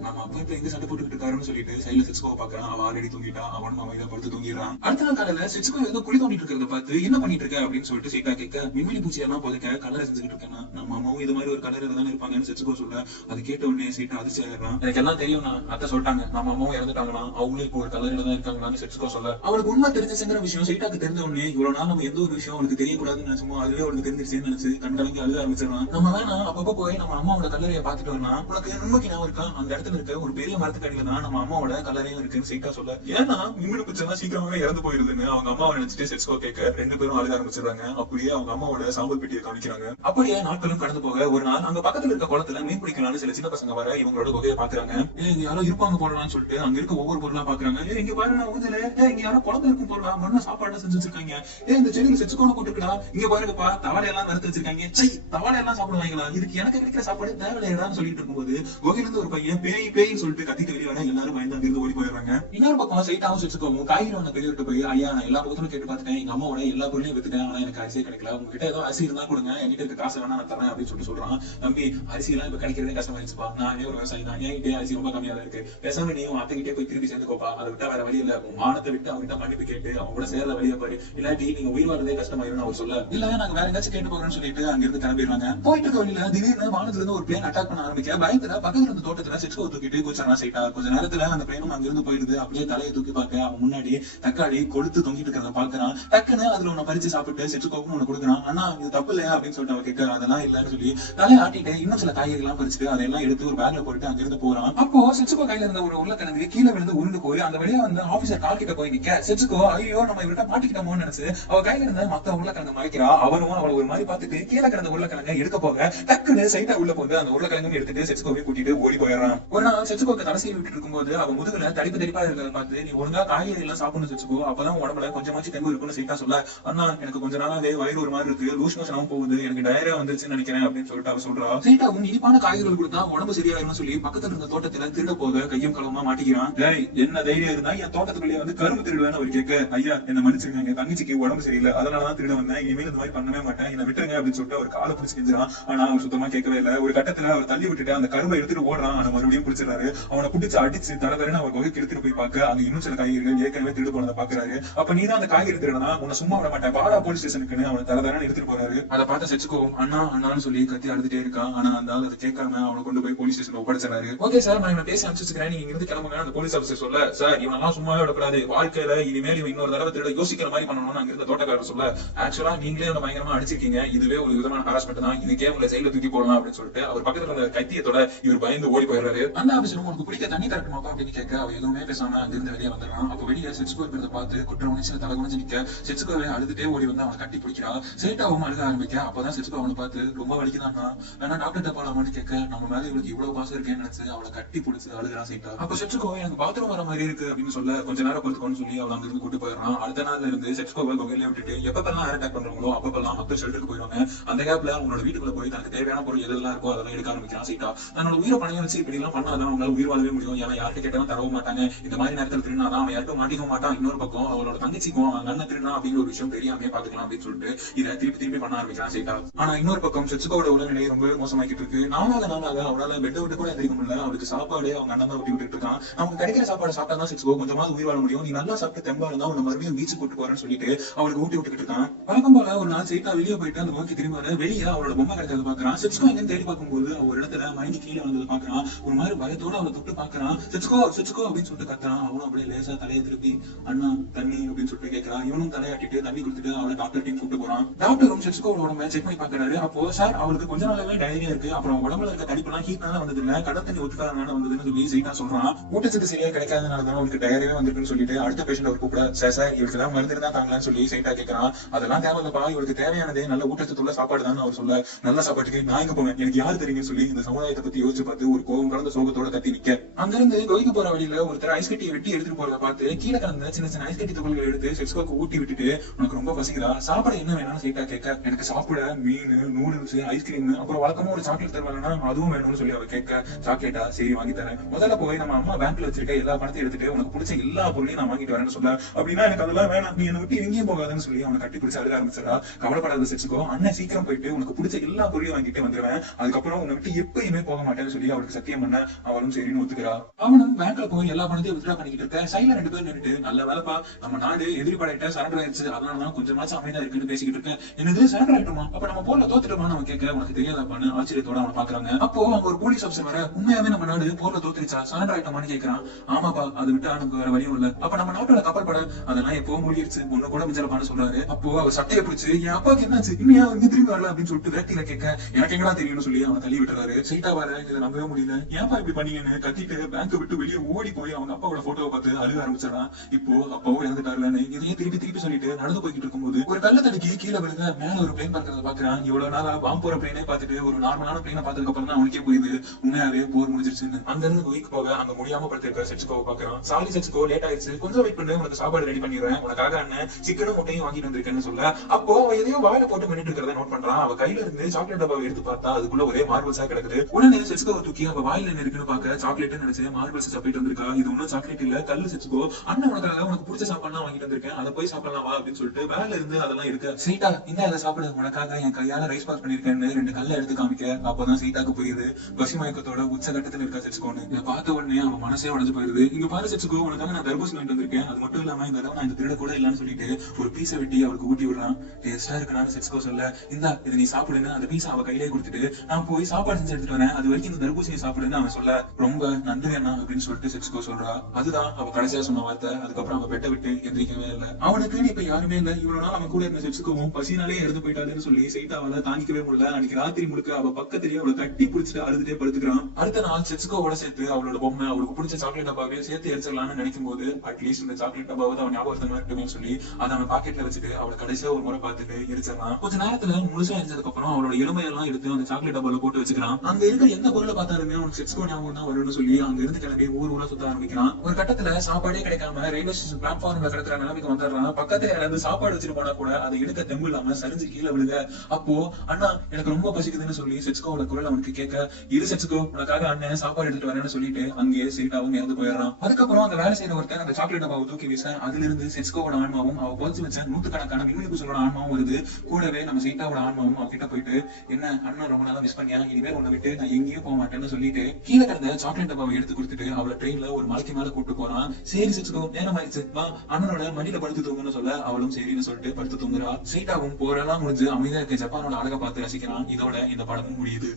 நம்ம அப்பா இப்ப எங்க சண்டை போட்டுக்கிட்டு இருக்காருன்னு சொல்லிட்டு சைடுல சிக்ஸ்கோவை பாக்குறான் அவன் ஆல்ரெடி தூங்கிட்டான். அவனும் அமைதியா படுத்து தூங்கிடுறான். அடுத்த நாள் காலையில சிக்ஸ்கோ ஏதோ குழி தோண்டிட்டு இருக்கிறத பார்த்து என்ன பண்ணிட்டு இருக்க? அப்படின்னு சொல்லிட்டு சீட்டா கேட்க மின்மினி பூச்சி எல்லாம் புதைக்க கலரை செஞ்சுட்டு இருக்கேன் நம்ம அம்மாவும் இது மாதிரி ஒரு கலரில் தானே இருப்பாங்கன்னு சிக்ஸ்கோ சொல்ல. அது கேட்ட உடனே சீட்டா அதிர்ச்சி ஆயிடுறான். எனக்கு எல்லாம் தெரியும் நான் அத்தை சொல்லிட்டாங்க. நம்ம அம்மாவும் இறந்துட்டாங்களாம். அவங்களும் இப்போ ஒரு கலரில தான் இருக்காங்களான்னு சிக்ஸ்கோ சொல்ல. அவளுக்கு உண்மை தெரிஞ்சிச்சுங்கிற விஷயம் சீட்டாக்கு தெரிஞ்ச உடனே இவ்வளவு நாள் நம்ம எந்த ஒரு விஷயம் அவளுக்கு தெரியக்கூடாதுன்னு நினைச்சோமோ அதுவே அவளுக்கு தெரிஞ்சிருச்சுன்னு நினைச்சு கண்டலங்கி அழுக ஆரம்பிச்சிடறான். நம்ம வேணா அப்பப்போ போய் நம்ம அம்மாவோட கல்லறையை பார்த்துட்டு வரலாம். உனக்கு உண்மைக்கு ஞாபகம் இருக்கா? அந்த இடத்துல இருக்க ஒரு பெரிய மரத்துக்கு அடியில தான் நம்ம அம்மாவோட கல்லறையும் இருக்குன்னு சீட்டா சொல்ல. ஏன்னா மின்மினி பிச்சை சீக்கிரமாவே இறந்து போயிருதுன்னு அவங்க அம்மாவை நினைச்சிட்டு செட்ஸ்கோ கேட்க ரெண்டு பேரும் அழுக ஆரம்பிச்சிடுறாங்க. அப்படியே அவங்க அம்மாவோட சாம்பல் பெட்டியை காமிக்கிறாங்க. அப்படியே நாட்களும் கடந்து போக ஒரு நாள் அங்க பக்கத்துல இருக்க குளத்துல மீன் பிடிக்கலாம்னு சில சின்ன பசங்க வர இவங்களோட குகையை பாக்குறாங்க இங்க யாரோ இருப்பாங்க போடலாம்னு சொல்லிட்டு அங்க இருக்க ஒவ்வொரு பொருளா பாக்குறாங்க ஏ இங்க பாரு நான் ஊதுல ஏ இங்க யாரோ குழந்தை இருக்கும் போடலாம் மண்ண சாப்பாடு செஞ்சு வச்சிருக்காங்க. ஏ இந்த செடியில செச்சுக்கோனு போட்டுருக்கா இங்க பாருங்கப்பா தவளை எல்லாம் நிறுத்தி வச்சிருக்காங்க. சை தவளை எல்லாம் சாப்பிடுவாங்களா? இதுக்கு எனக்கு கிடைக்கிற சாப்பாடு தேவையில்லையடான்னு சொல்லிட்டு இருக்கும்போது குகையில இருந்து ஒரு பையன் பேய் பேய் சொல்லிட்டு கத்திட்டு வெளியே எல்லாரும் பயந்து இருந்து ஓடி போயிடுறாங்க. இன்னொரு பக்கம் சைட்டாவும் வச்சுக்கோங்க காய்கறி வந்த விட்டு போய் ஐயா நான் எல்லா பக்கத்துலும் கேட்டு பார்த்துட்டேன். எங்க அம்மாவோட எல்லா பொருளையும் வித்துட்டேன். ஆனா எனக்கு அரிசியே கிடைக்கல. உங்ககிட்ட ஏதோ அரிசி இருந்தா கொடுங்க. என்கிட்ட இருக்க காசு வேணா நான் தரேன் அப்படின்னு சொல்லிட்டு சொல்றான். தம்பி அரிசி எல்லாம் இப்ப கிடைக்கிறதே கஷ்டமாயிருச்சுப்பா. நானே ஒரு விவசாயி தான். என்கிட்ட அரிசி ரொம்ப கம்மியா இருக்கு? பேசாம நீ உன் அத்தைகிட்டே போய் திருப்பி சேர்ந்துக்கோப்பா. அதை விட்டா வேற வழி இல்ல. மானத்தை விட்டு அவங்ககிட்ட மன்னிப்பு கேட்டு அவங்க கூட சேர்ற வழியை பாரு. இல்லாட்டி நீங்க உயிர் வரதே கஷ்டமாயிரும் அவர் சொல்ல. இல்ல நாங்க வேற எங்கேயாச்சும் கேட்டு போகிறோம்னு சொல்லிட்டு அங்க இருந்து கிளம்பிடுவாங்க. போயிட்டு இருக்க வழியில திடீர்னு வானத்துல இருந்து ஒரு பிளேன் அட்டாக் பண்ண ஆரம்பிக்க பயத்துல பக்கத்துல இருந்த தோட்டத்துல செச்சுக்கோ தூக்கிட்டு குச்சரா சைட்டா கொஞ்ச நேரத்துல அந்த பிரேமம் அங்கிருந்து போயிடுது. அப்படியே தலையை தூக்கி பார்க்க அவன் முன்னாடி தக்காளி கொழுத்து தொங்கிட்டு இருக்கிறத பாக்குறான் டக்குன்னு அதுல உன்னை பறிச்சு சாப்பிட்டு செச்சுக்கோக்கும் உன்னை கொடுக்குறான். ஆனா இது தப்பு இல்லையா? அப்படின்னு சொல்லிட்டு அவன் கேட்க அதெல்லாம் இல்லன்னு சொல்லி தலையை ஆட்டிட்டு இன்னும் சில காய்கறி எல்லாம் பறிச்சுட்டு அதெல்லாம் எடுத்து ஒரு பேக்ல போட்டு அங்கிருந்து போறான். அப்போ செச்சுக்கோ கையில இருந்த ஒரு உருளைக்கிழங்கு கீழே விழுந்து உருண்டு போய் அந்த வழியா வந்து ஆபீசர் கால் கிட்ட போய் நிக்க. செச்சுக்கோ ஐயோ நம்ம இவர்கிட்ட மாட்டிக்கிட்டோமோன்னு நினைச்சு அவ கையில இருந்த மத்த உருளைக்கிழங்கு மறைக்கிறா. அவரும் அவளை ஒரு மாதிரி பார்த்துட்டு கீழே கிடந்த உருளைக்கிழங்க எடுக்க போக டக்குன்னு சைட்டா உள்ள போது அந்த உருளைக்கிழங்கும் எடுத்துட்டு செச்சுக்கோவை கூட்டிட்டு ஓடி போயிடுறான். ஒரு நாள் செச்சுக்கோக்கு தலசீல் விட்டு இருக்கும்போது அவ முதுகுல தடிப்பு தடிப்பா இருக்கிறத பார்த்து நீ ஒழுங்கா காய்கறி எல்லாம் சாப்பிடணும் வச்சுக்கோ அப்பதான் உடம்புல கொஞ்சமாச்சு தெம்பு இருக்கும்னு சைட்டா சொல்ல. அண்ணா எனக்கு கொஞ்ச நாளாவே வயிறு ஒரு மாதிரி இருக்கு லூஸ் மோஷனாவும் போகுது எனக்கு டயரியா வந்துருச்சுன்னு நினைக்கிறேன் அப்படின்னு சொல்லிட்டு அவ சொல்றா. சைட்டாவும் இனிப்பான காய்கறிகள் கொடுத்தா உடம்பு சரியாயிரும்னு சொல்லி பக்கத்துல இருந்த தோட்டத்துல திருட போக கையும் களவுமா மாட்டிக்கிறான். டேய் என்ன தைரியம் இருந்தா என் தோட்டத்துக்குள்ளேயே வந்து கரும்பு திருடுவேன்னு அவர் கேட்க ஐயா என்ன மன்னிச்சிருங்க என் தங்கச்சிக்கு உடம்பு சரியில்லை அதனாலதான் திருட வந்தேன் இனிமேல் இந்த மாதிரி பண்ணவே மாட்டேன் என்ன விட்டுருங்க அப்படின்னு சொல்லிட்டு அவர் காலை பிடிச்சி கெஞ்சுறான். ஆனா அவர் சுத்தமா கேட்கவே இல்லை. ஒரு கட்டத்துல அவர் தள்ளி விட்டுட்டு அந்த கரும்பை எடுத்துட்டு ஓடுறான் ஆனா மறுபடியும் பிடிச்சிடறாரு அவனை பிடிச்சி அடிச்சு தடதரன்னு அவர் குகைக்கு எடுத்துட்டு போய் பார்க்க அங்க இன்னும் சில காய்கறிகள் ஏற்கனவே திருடு போனதை பாக்குறாரு அப்ப நீ தான் அந்த காய்கறி திருடனா? உன்னை சும்மா விட மாட்டேன். பாடா போலீஸ் ஸ்டேஷனுக்குன்னு அவனை தரதான எடுத்துட்டு போறாரு. அதை பார்த்து செச்சுக்கோ அண்ணா அண்ணான்னு சொல்லி கத்தி அழுதுட்டே இருக்கான். ஆனா அந்த ஆள் அதை கேட்காம அவனை கொண்டு போய் போலீஸ் ஸ்டேஷன் ஒப்படைச்சாரு ஓகே சார் நான் இவனை பேசி அனுப்பிச்சிருக்கேன் நீங்க இருந்து கிளம்புங்க. அந்த போலீஸ் ஆஃபீஸர் சொல்ல சார் இவனெல்லாம் சும்மாவே விடக்கூடாது. வாழ்க்கையில இனிமேல் இவன் இன்னொரு தடவை திருட யோசிக்கிற மாதிரி பண்ணணும்னு அங்க இருந்த தோட்டக்காரர் சொல்ல ஆக்சுவலா நீங்களே அவனை பயங்கரமா அடிச்சிருக்கீங்க. இதுவே ஒரு விதமான ஹராஸ்மெண்ட் தான். இதுக்கே உங்களை ஜெயில தூக்கி போடலாம். அப்படின்னு சொல்லிட்டு அவர் பக்கத்துல இருந்த கைத்தியத்தோட இவர் பயந்து ஓடி போயிடுறாரு. அந்த ஆபீசரும் உங்களுக்கு பிடிக்க தண்ணி தரட்டுமாப்பா? அப்படின்னு கேட்க அவ எதுவுமே பேசாம அங்கிருந்து வெளியே வந்துடுறான். அப்ப வெளியே செட்ஸ்கோ இருக்கிறத பார்த்து குற்ற உணர்ச்சியில தலை குனிஞ்சு நிக்க. செட்ஸ்கோவை அழுதுட்டே ஓடி வந்து அவனை கட்டி பிடிக்கிறா. சேட்டாவும் அழுக ஆரம்பிக்க. அப்பதான் செட்ஸ்கோ அவனை பார்த்து ரொம்ப வலிக்குதான்னா வேணா டாக்டர் போலாமான்னு கேட்க நம்ம மேல இவளுக்கு இவ்வளவு பாசம் இருக்கேன்னு நினைச்சு அவளை கட்டி பிடிச்சு அழுகிறான் சேட்டா. அப்ப செட்ஸ்கோ எனக்கு பாத்ரூம் வர மாதிரி இருக்கு அப்படின்னு சொல்ல கொஞ்ச நேரம் பொறுத்துக்கோன்னு சொல்லி அவளை அங்கிருந்து கூட்டு போயிடுறான். அடுத்த நாள்ல இருந்து செட்ஸ்கோவை கொகையில விட்டுட்டு எப்பப்பெல்லாம் அட்டாக் பண்றாங்களோ அப்பப்பெல்லாம் மக்கள் ஷெல்டருக்கு போயிடுவாங்க. அந்த கேப்ல அவங்களோட வீட்டுக்குள்ள போய் தனக்கு தேவையான பொருள் எதெல்லாம் இருக்கோ அதெல்லாம் எடுக்க ஆரம்பிக்கிறான் சீட்டா. தன்னோட உயிரை பணையம் வச்சு இப்படி எல்லாம் பண்ணாதான் அவங்களால உயிர் வாழவே முடியும். ஏன்னா யார்கிட்ட கேட்டாலும் வரவும் மாட்டாங்க இந்த மாதிரி நேரத்துல திருநாதான் அவன் யாருக்கும் மாட்டிக்க மாட்டான். இன்னொரு பக்கம் அவளோட தங்கச்சிக்கும் அவன் அண்ணன் திருநா அப்படிங்கிற ஒரு விஷயம் தெரியாமே பாத்துக்கலாம் அப்படின்னு சொல்லிட்டு இதை திருப்பி திருப்பி பண்ண ஆரம்பிக்கிறான் சீட்டா ஆனா இன்னொரு பக்கம் செச்சுக்கோட உடல்நிலை ரொம்ப மோசமாக்கிட்டு இருக்கு நாளாக நாளாக அவளால பெட்டை விட்டு கூட எந்திரிக்க முடியல. அவளுக்கு சாப்பாடு அவங்க அண்ணன் தான் ஊட்டி விட்டுட்டு இருக்கான் அவங்க கிடைக்கிற சாப்பாடு சாப்பிட்டா தான் செச்சுக்கோ கொஞ்சமாவது உயிர் வாழ முடியும். நீ நல்லா சாப்பிட்டு தெம்பா இருந்தா உன்னை மறுபடியும் பீச்சு கூட்டு போறேன்னு சொல்லிட்டு அவளுக்கு ஊட்டி விட்டுட்டு இருக்கான் வழக்கம் போல ஒரு நாள் சீட்டா வெளியே போயிட்டு அந்த நோக்கி திரும்ப வெளியே அவளோட பொம்மை கிடைக்கிறத பாக்குறான் செச்சுக்கோ எங்கன்னு தேடி பார்க்கும்போது ஒரு இடத்துல மயங்கி கீழே வந்ததை பாக்குறான் ஒரு மாதிரி பயத்தோட அவளை தொட்டு பாக்குறான் செச்சுக்கோ செச்சுக்கோ வச்சுக்கோ அப்படின்னு சொல்லிட்டு கத்துறான். அவனும் அப்படியே லேசா தலையை திருப்பி அண்ணா தண்ணி அப்படின்னு சொல்லிட்டு கேட்கறான் இவனும் தலையாட்டிட்டு தண்ணி கொடுத்துட்டு அவளை டாக்டர் டீம் கூப்பிட்டு போறான். டாக்டர் டாக்டரும் செச்சுக்கோட உடம்ப செக் பண்ணி பாக்குறாரு அப்போ சார் அவருக்கு கொஞ்ச நாளாவே டைரியா இருக்கு. அப்புறம் உடம்புல இருக்க தடிப்புலாம் ஹீட்னால வந்தது இல்ல. கடல் தண்ணி ஒத்துக்காதனால வந்ததுன்னு சொல்லி சீட்டா சொல்றான். ஊட்டச்சத்து சரியா கிடைக்காதனால தான் அவருக்கு டயரியா வந்திருக்குன்னு சொல்லிட்டு அடுத்த பேஷண்ட் அவர் கூப்பிட சார் சார் இவளுக்கு எல்லாம் மருந்து இருந்தா தாங்களான்னு சொல்லி சைட்டா கேட்கறான் அதெல்லாம் தேவையில்லப்பா. இவருக்கு தேவையானதே நல்ல ஊட்டச்சத்துள்ள சாப்பாடு தான் அவர் சொல்ல நல்ல சாப்பாட்டுக்கு நான் எங்க போவேன்? எனக்கு யார் தெரியுங்க சொல்லி இந்த சமுதாயத்தை பத்தி யோசிச்சு பார்த்து ஒரு கோபம் கலந்த சோகத்தோட கத்தி நிக்க. அங்கிருந்து கோயிக்கு போற வழி வழியில ஒருத்தர் ஐஸ் கட்டியை வெட்டி எடுத்துட்டு போறத பார்த்து கீழே கலந்த சின்ன சின்ன ஐஸ் கட்டி துகள்கள் எடுத்து செக்ஸ்கோக்கு ஊட்டி விட்டுட்டு உனக்கு ரொம்ப பசிக்குதா? சாப்பிட என்ன வேணாலும் சைட்டா கேட்க எனக்கு சாப்பிட மீன் நூடுல்ஸ் ஐஸ்கிரீம் அப்புறம் வழக்கமா ஒரு சாக்லேட் தருவாங்கன்னா அதுவும் வேணும்னு சொல்லி அவ கேட்க சாக்லேட்டா சரி வாங்கி தரேன். முதல்ல போய் நம்ம அம்மா பேங்க்ல வச்சிருக்க எல்லா பணத்தையும் எடுத்துட்டு உனக்கு பிடிச்ச எல்லா பொருளையும் நான் வாங்கிட்டு வரேன்னு சொல்ல அப்படின்னா எனக்கு அதெல்லாம் வேணாம். நீ என்னை விட்டு எங்கேயும் போகாதுன்னு சொல்லி அவனை கட்டி பிடிச்சு அழுக ஆரம்பிச்சிடா கவலைப்படாத செச்சுக்கோ அண்ணன் சீக்கிரம் போயிட்டு உனக்கு பிடிச்ச எல்லா பொருளையும் வாங்கிட்டு வந்துருவேன். அதுக்கப்புறம் உன்னை விட்டு எப்பயுமே போக மாட்டேன்னு சொல்லி அவளுக்கு சத்தியம் பண்ண அவளும் சரின்னு ஒத்துக்கிறா. அவனும் பேங்க்ல போய் எல்லா பணத்தையும் வித்ரா பண்ணிக்கிட்டு இருக்க சைட்ல ரெண்டு பேர் நின்றுட்டு நல்ல வேலைப்பா. நம்ம நாடு எதிரி படையிட்ட சரண்டர் ஆயிடுச்சு அதனாலதான் கொஞ்சமாச்சும் அமைதியா இருக்குன்னு பேசிக்கிட்டு இருக்கேன். என்னது? சரண்டர் ஆயிட்டுமா? அப்ப நம்ம போர்ல தோத்துட்டுமா? அவன் கேட்க உனக்கு தெரியாதாப்பான்னு ஆச்சரியத்தோட அவன் பாக்குறாங்க அப்போ அவங்க ஒரு போலீஸ் ஆஃபீஸர் வர உண்மையாவே நம்ம நாடு போர்ல தோத்துருச்சா? சரண்டர் ஆயிட்டோமான்னு கேக்குறான் ஆமாப்பா அது விட்டா நமக்கு வேற வழியும் இல்ல. அப்ப நம்ம நாட்டோட கப்பல் பட அதெல்லாம் எப்போ முடியிருச்சு ஒண்ணு கூட மிச்சலப்பான்னு சொல்றாரு. அப்போ அவர் சட்டையை பிடிச்சு என் அப்பாவுக்கு என்னாச்சு? இன்னும் ஏன் வந்து திரும்பி வரல அப்படின்னு சொல்லிட்டு விரக்தியில கேட்க எனக்கு எங்கடா தெரியும்னு சொல்லி அவன் தள்ளி விட்டுறாரு. சைட்டா வர இதை நம்பவே முடியல. ஏன்ப்பா இப்படி பண்ணீங்கன்னு? கத்திட்டு பேங்க் விட்டு வெளியே ஓடி போய் அவங்க அப்பாவோட போட்டோவை பார்த்து அழுக ஆரம்பிச்சிடறான் இப்போ அப்பாவும் இறந்துட்டாருலன்னு இதையே திருப்பி திருப்பி சொல்லிட்டு நடந்து போய்கிட்டு இருக்கும்போது ஒரு கள்ளத்தடிக்கு கீழே விழுந்த மேல ஒரு பிளேன் பார்க்கறத பாக்குறான் இவ்வளவு நாளா பாம்பு போற பிளேனே பார்த்துட்டு ஒரு நார்மலான பிளேனை பார்த்ததுக்கு அப்புறம் தான் அவனுக்கே புரியுது உண்மையாவே போர் முடிஞ்சிருச்சுன்னு. அங்க இருந்து வீக் போக அங்க முடியாம படுத்திருக்க செச்சுக்கோவை பாக்குறான் சாலி செச்சுக்கோ லேட் ஆயிடுச்சு. கொஞ்சம் வெயிட் பண்ணு உனக்கு சாப்பாடு ரெடி பண்ணிடுறேன். உனக்காக அண்ணன் சிக்கனும் முட்டையும் வாங்கிட்டு வந்திருக்கேன்னு சொல்ல அப்போ அவன் எதையோ வாயில போட்டு மின்னிட்டு இருக்கிறத நோட் பண்றான். அவ கையில இருந்து சாக்லேட் டப்பாவை எடுத்து பார்த்தா அதுக்குள்ள ஒரே மார்பிள்ஸா கிடக்குது. உடனே செச்சுக்கோவை தூக்கி அவ வாயில என்ன இருக்குன்னு பாக்க சாக்லேட் நினைச்சு மார்பிள்ஸ் சாப்பிட்டு வந்திருக்கா? இது ஒன்னும் சாக்லேட் இல்ல கல்லு செச்சுக்கோ அண்ணன் உனக்காக உனக்கு பிடிச்ச சாப்பாடுலாம் வாங்கிட்டு வந்திருக்கேன். அதை போய் சாப்பிடலாம் வா அப்படின்னு சொல்லிட்டு வேலை இருந்து அதெல்லாம் இருக்கு. சீட்டா இந்த அதை சாப்பிடு உனக்காக என் கையால ரைஸ் பாஸ் பண்ணிருக்கேன்னு ரெண்டு கல்ல எடுத்து காமிக்க. அப்பதான் சீட்டாக்கு புரியுது. பசி மயக்கத்தோட உச்ச கட்டத்துல இருக்கா செச்சுக்கோன்னு இதை பார்த்த உடனே அவன் மனசே உடஞ்சு போயிருது. இங்க பாரு செச்சுக்கோ உனக்காக நான் தர்பூசணி வாங்கிட்டு வந்திருக்கேன். அது மட்டும் இல்லாம இந்த தடவை நான் இந்த திருட கூட இல்லன்னு சொல்லிட்டு ஒரு பீஸை வெட்டி அவளுக்கு ஊட்டி விடுறான். டேஸ்டா இருக்கனான்னு செச்சுக்கோ சொல்ல இந்தா இதை நீ சாப்பிடுன்னு அந்த பீஸா அவ கையிலே கொடுத்துட்டு நான் போய் சாப்பாடு செஞ்சு எடுத்துட்டு வரேன். அது வரைக்கும் இந்த தர்பூசணியை சாப்பிடுன்னு அவன் சொல்ல ரொம்ப நன்றி அண்ணா அப்படின்னு சொல்லிட்டு செட்ஸ்கோ சொல்றா அதுதான் அவ கடைசியா சொன்ன வார்த்தை. அதுக்கப்புறம் அவ பெட்டை விட்டு எந்திரிக்கவே இல்ல. அவனுக்குன்னு இப்ப யாருமே இல்ல. இவ்வளவு நாள் அவன் கூட இருந்த செட்ஸ்கோவும் பசினாலே இறந்து போயிட்டாருன்னு சொல்லி சைட்டாவால தாங்கிக்கவே முடியல. அன்னைக்கு ராத்திரி முழுக்க அவ பக்கத்துலயே அவளை கட்டி பிடிச்சிட்டு அழுதுட்டே படுத்துக்கிறான். அடுத்த நாள் செக்ஸ்கோவோட சேர்த்து அவளோட பொம்மை அவளுக்கு பிடிச்ச சாக்லேட் டப்பாவே சேர்த்து எரிச்சிடலாம்னு நினைக்கும் போது அட்லீஸ்ட் இந்த சாக்லேட் டப்பாவது அவன் ஞாபகத்தமா இருக்குமே சொல்லி அதை அவன் பாக்கெட்ல வச்சுட்டு அவளை கடைசியா ஒரு முறை பார்த்துட்டு எரிச்சிடலாம் கொஞ்ச நேரத்துல முழுசா எரிஞ்சதுக்கு அப்புறம் அவளோட இளமையெல்லாம் எடுத்து அந்த சாக்லேட் டப்பால போட்டு வச்சுக்கிறான். அங்க இருக்கிற எந்த பொருளை பார்த்தாலுமே அவனுக்கு செட்ஸ்கோ ஞாபகம் தான் வரும்னு சொல்லி அங்க இருந்து கிளம்பி ஊர் ஊரா சுத்த ஆரம்பிக்கிறான் ஒரு கட்டத்துல சாப்பாடே கிடைக்காம ரயில்வே ஸ்டேஷன் பிளாட்ஃபார்ம்ல கிடக்குற நிலைமைக்கு வந்துடுறான். பக்கத்துல யாராவது சாப்பாடு வச்சுட்டு போனா கூட அதை எடுக்க தெம்பு இல்லாம சரிஞ்சு கீழே விழுக. அப்போ அண்ணா எனக்கு ரொம்ப பசிக்குதுன்னு சொல்லி செட்ஸ்கோவோட குரல் அவனுக்கு கேட்க இரு செட்ஸ்கோ உனக்காக அண்ணன் சாப்பாடு எடுத்துட்டு வரேன்னு சொல்லிட்டு அங்கேயே சீட்டாவும் இறந்து போயிடுறான். அதுக்கப்புறம் அந்த வேலை செய்யற ஒருத்தன் அந்த சாக்லேட் டப்பாவை தூக்கி வீச அதுல இருந்து செட்ஸ்கோவோட ஆன்மாவும் அவ புதைச்சு வச்ச நூத்துக்கணக்கான மின்மினிப்பு சொல்லோட ஆன்மாவும் வருது. கூடவே நம்ம சீட்டாவோட ஆன்மாவும் அவகிட்ட போயிட்டு என்ன அண்ணன் ரொம்ப நாளா மிஸ் பண்ணியா? இனிமேல் உன்னை விட்டு நான் எங்கேயும் போக மாட்டேன்னு சொல்லிட்டு கீழே கிடந்த சாக்லேட் டப்பாவை எடுத்து கொடுத்துட்டு அவளை ட்ரெயின்ல ஒரு மலைக்கு மேல கூட்டு போறான் சரி சிச்சுக்கோ நேரம் ஆயிடுச்சுமா அண்ணனோட மடியில படுத்து தூங்குன்னு சொல்ல அவளும் சரின்னு சொல்லிட்டு படுத்து தூங்குறா. சீட்டாவும் போரெல்லாம் முடிஞ்சு அமைதியா இருக்க ஜப்பானோட அழகை பார்த்து ரசிக்கிறான். இதோட இந்த படமும் முடியுது.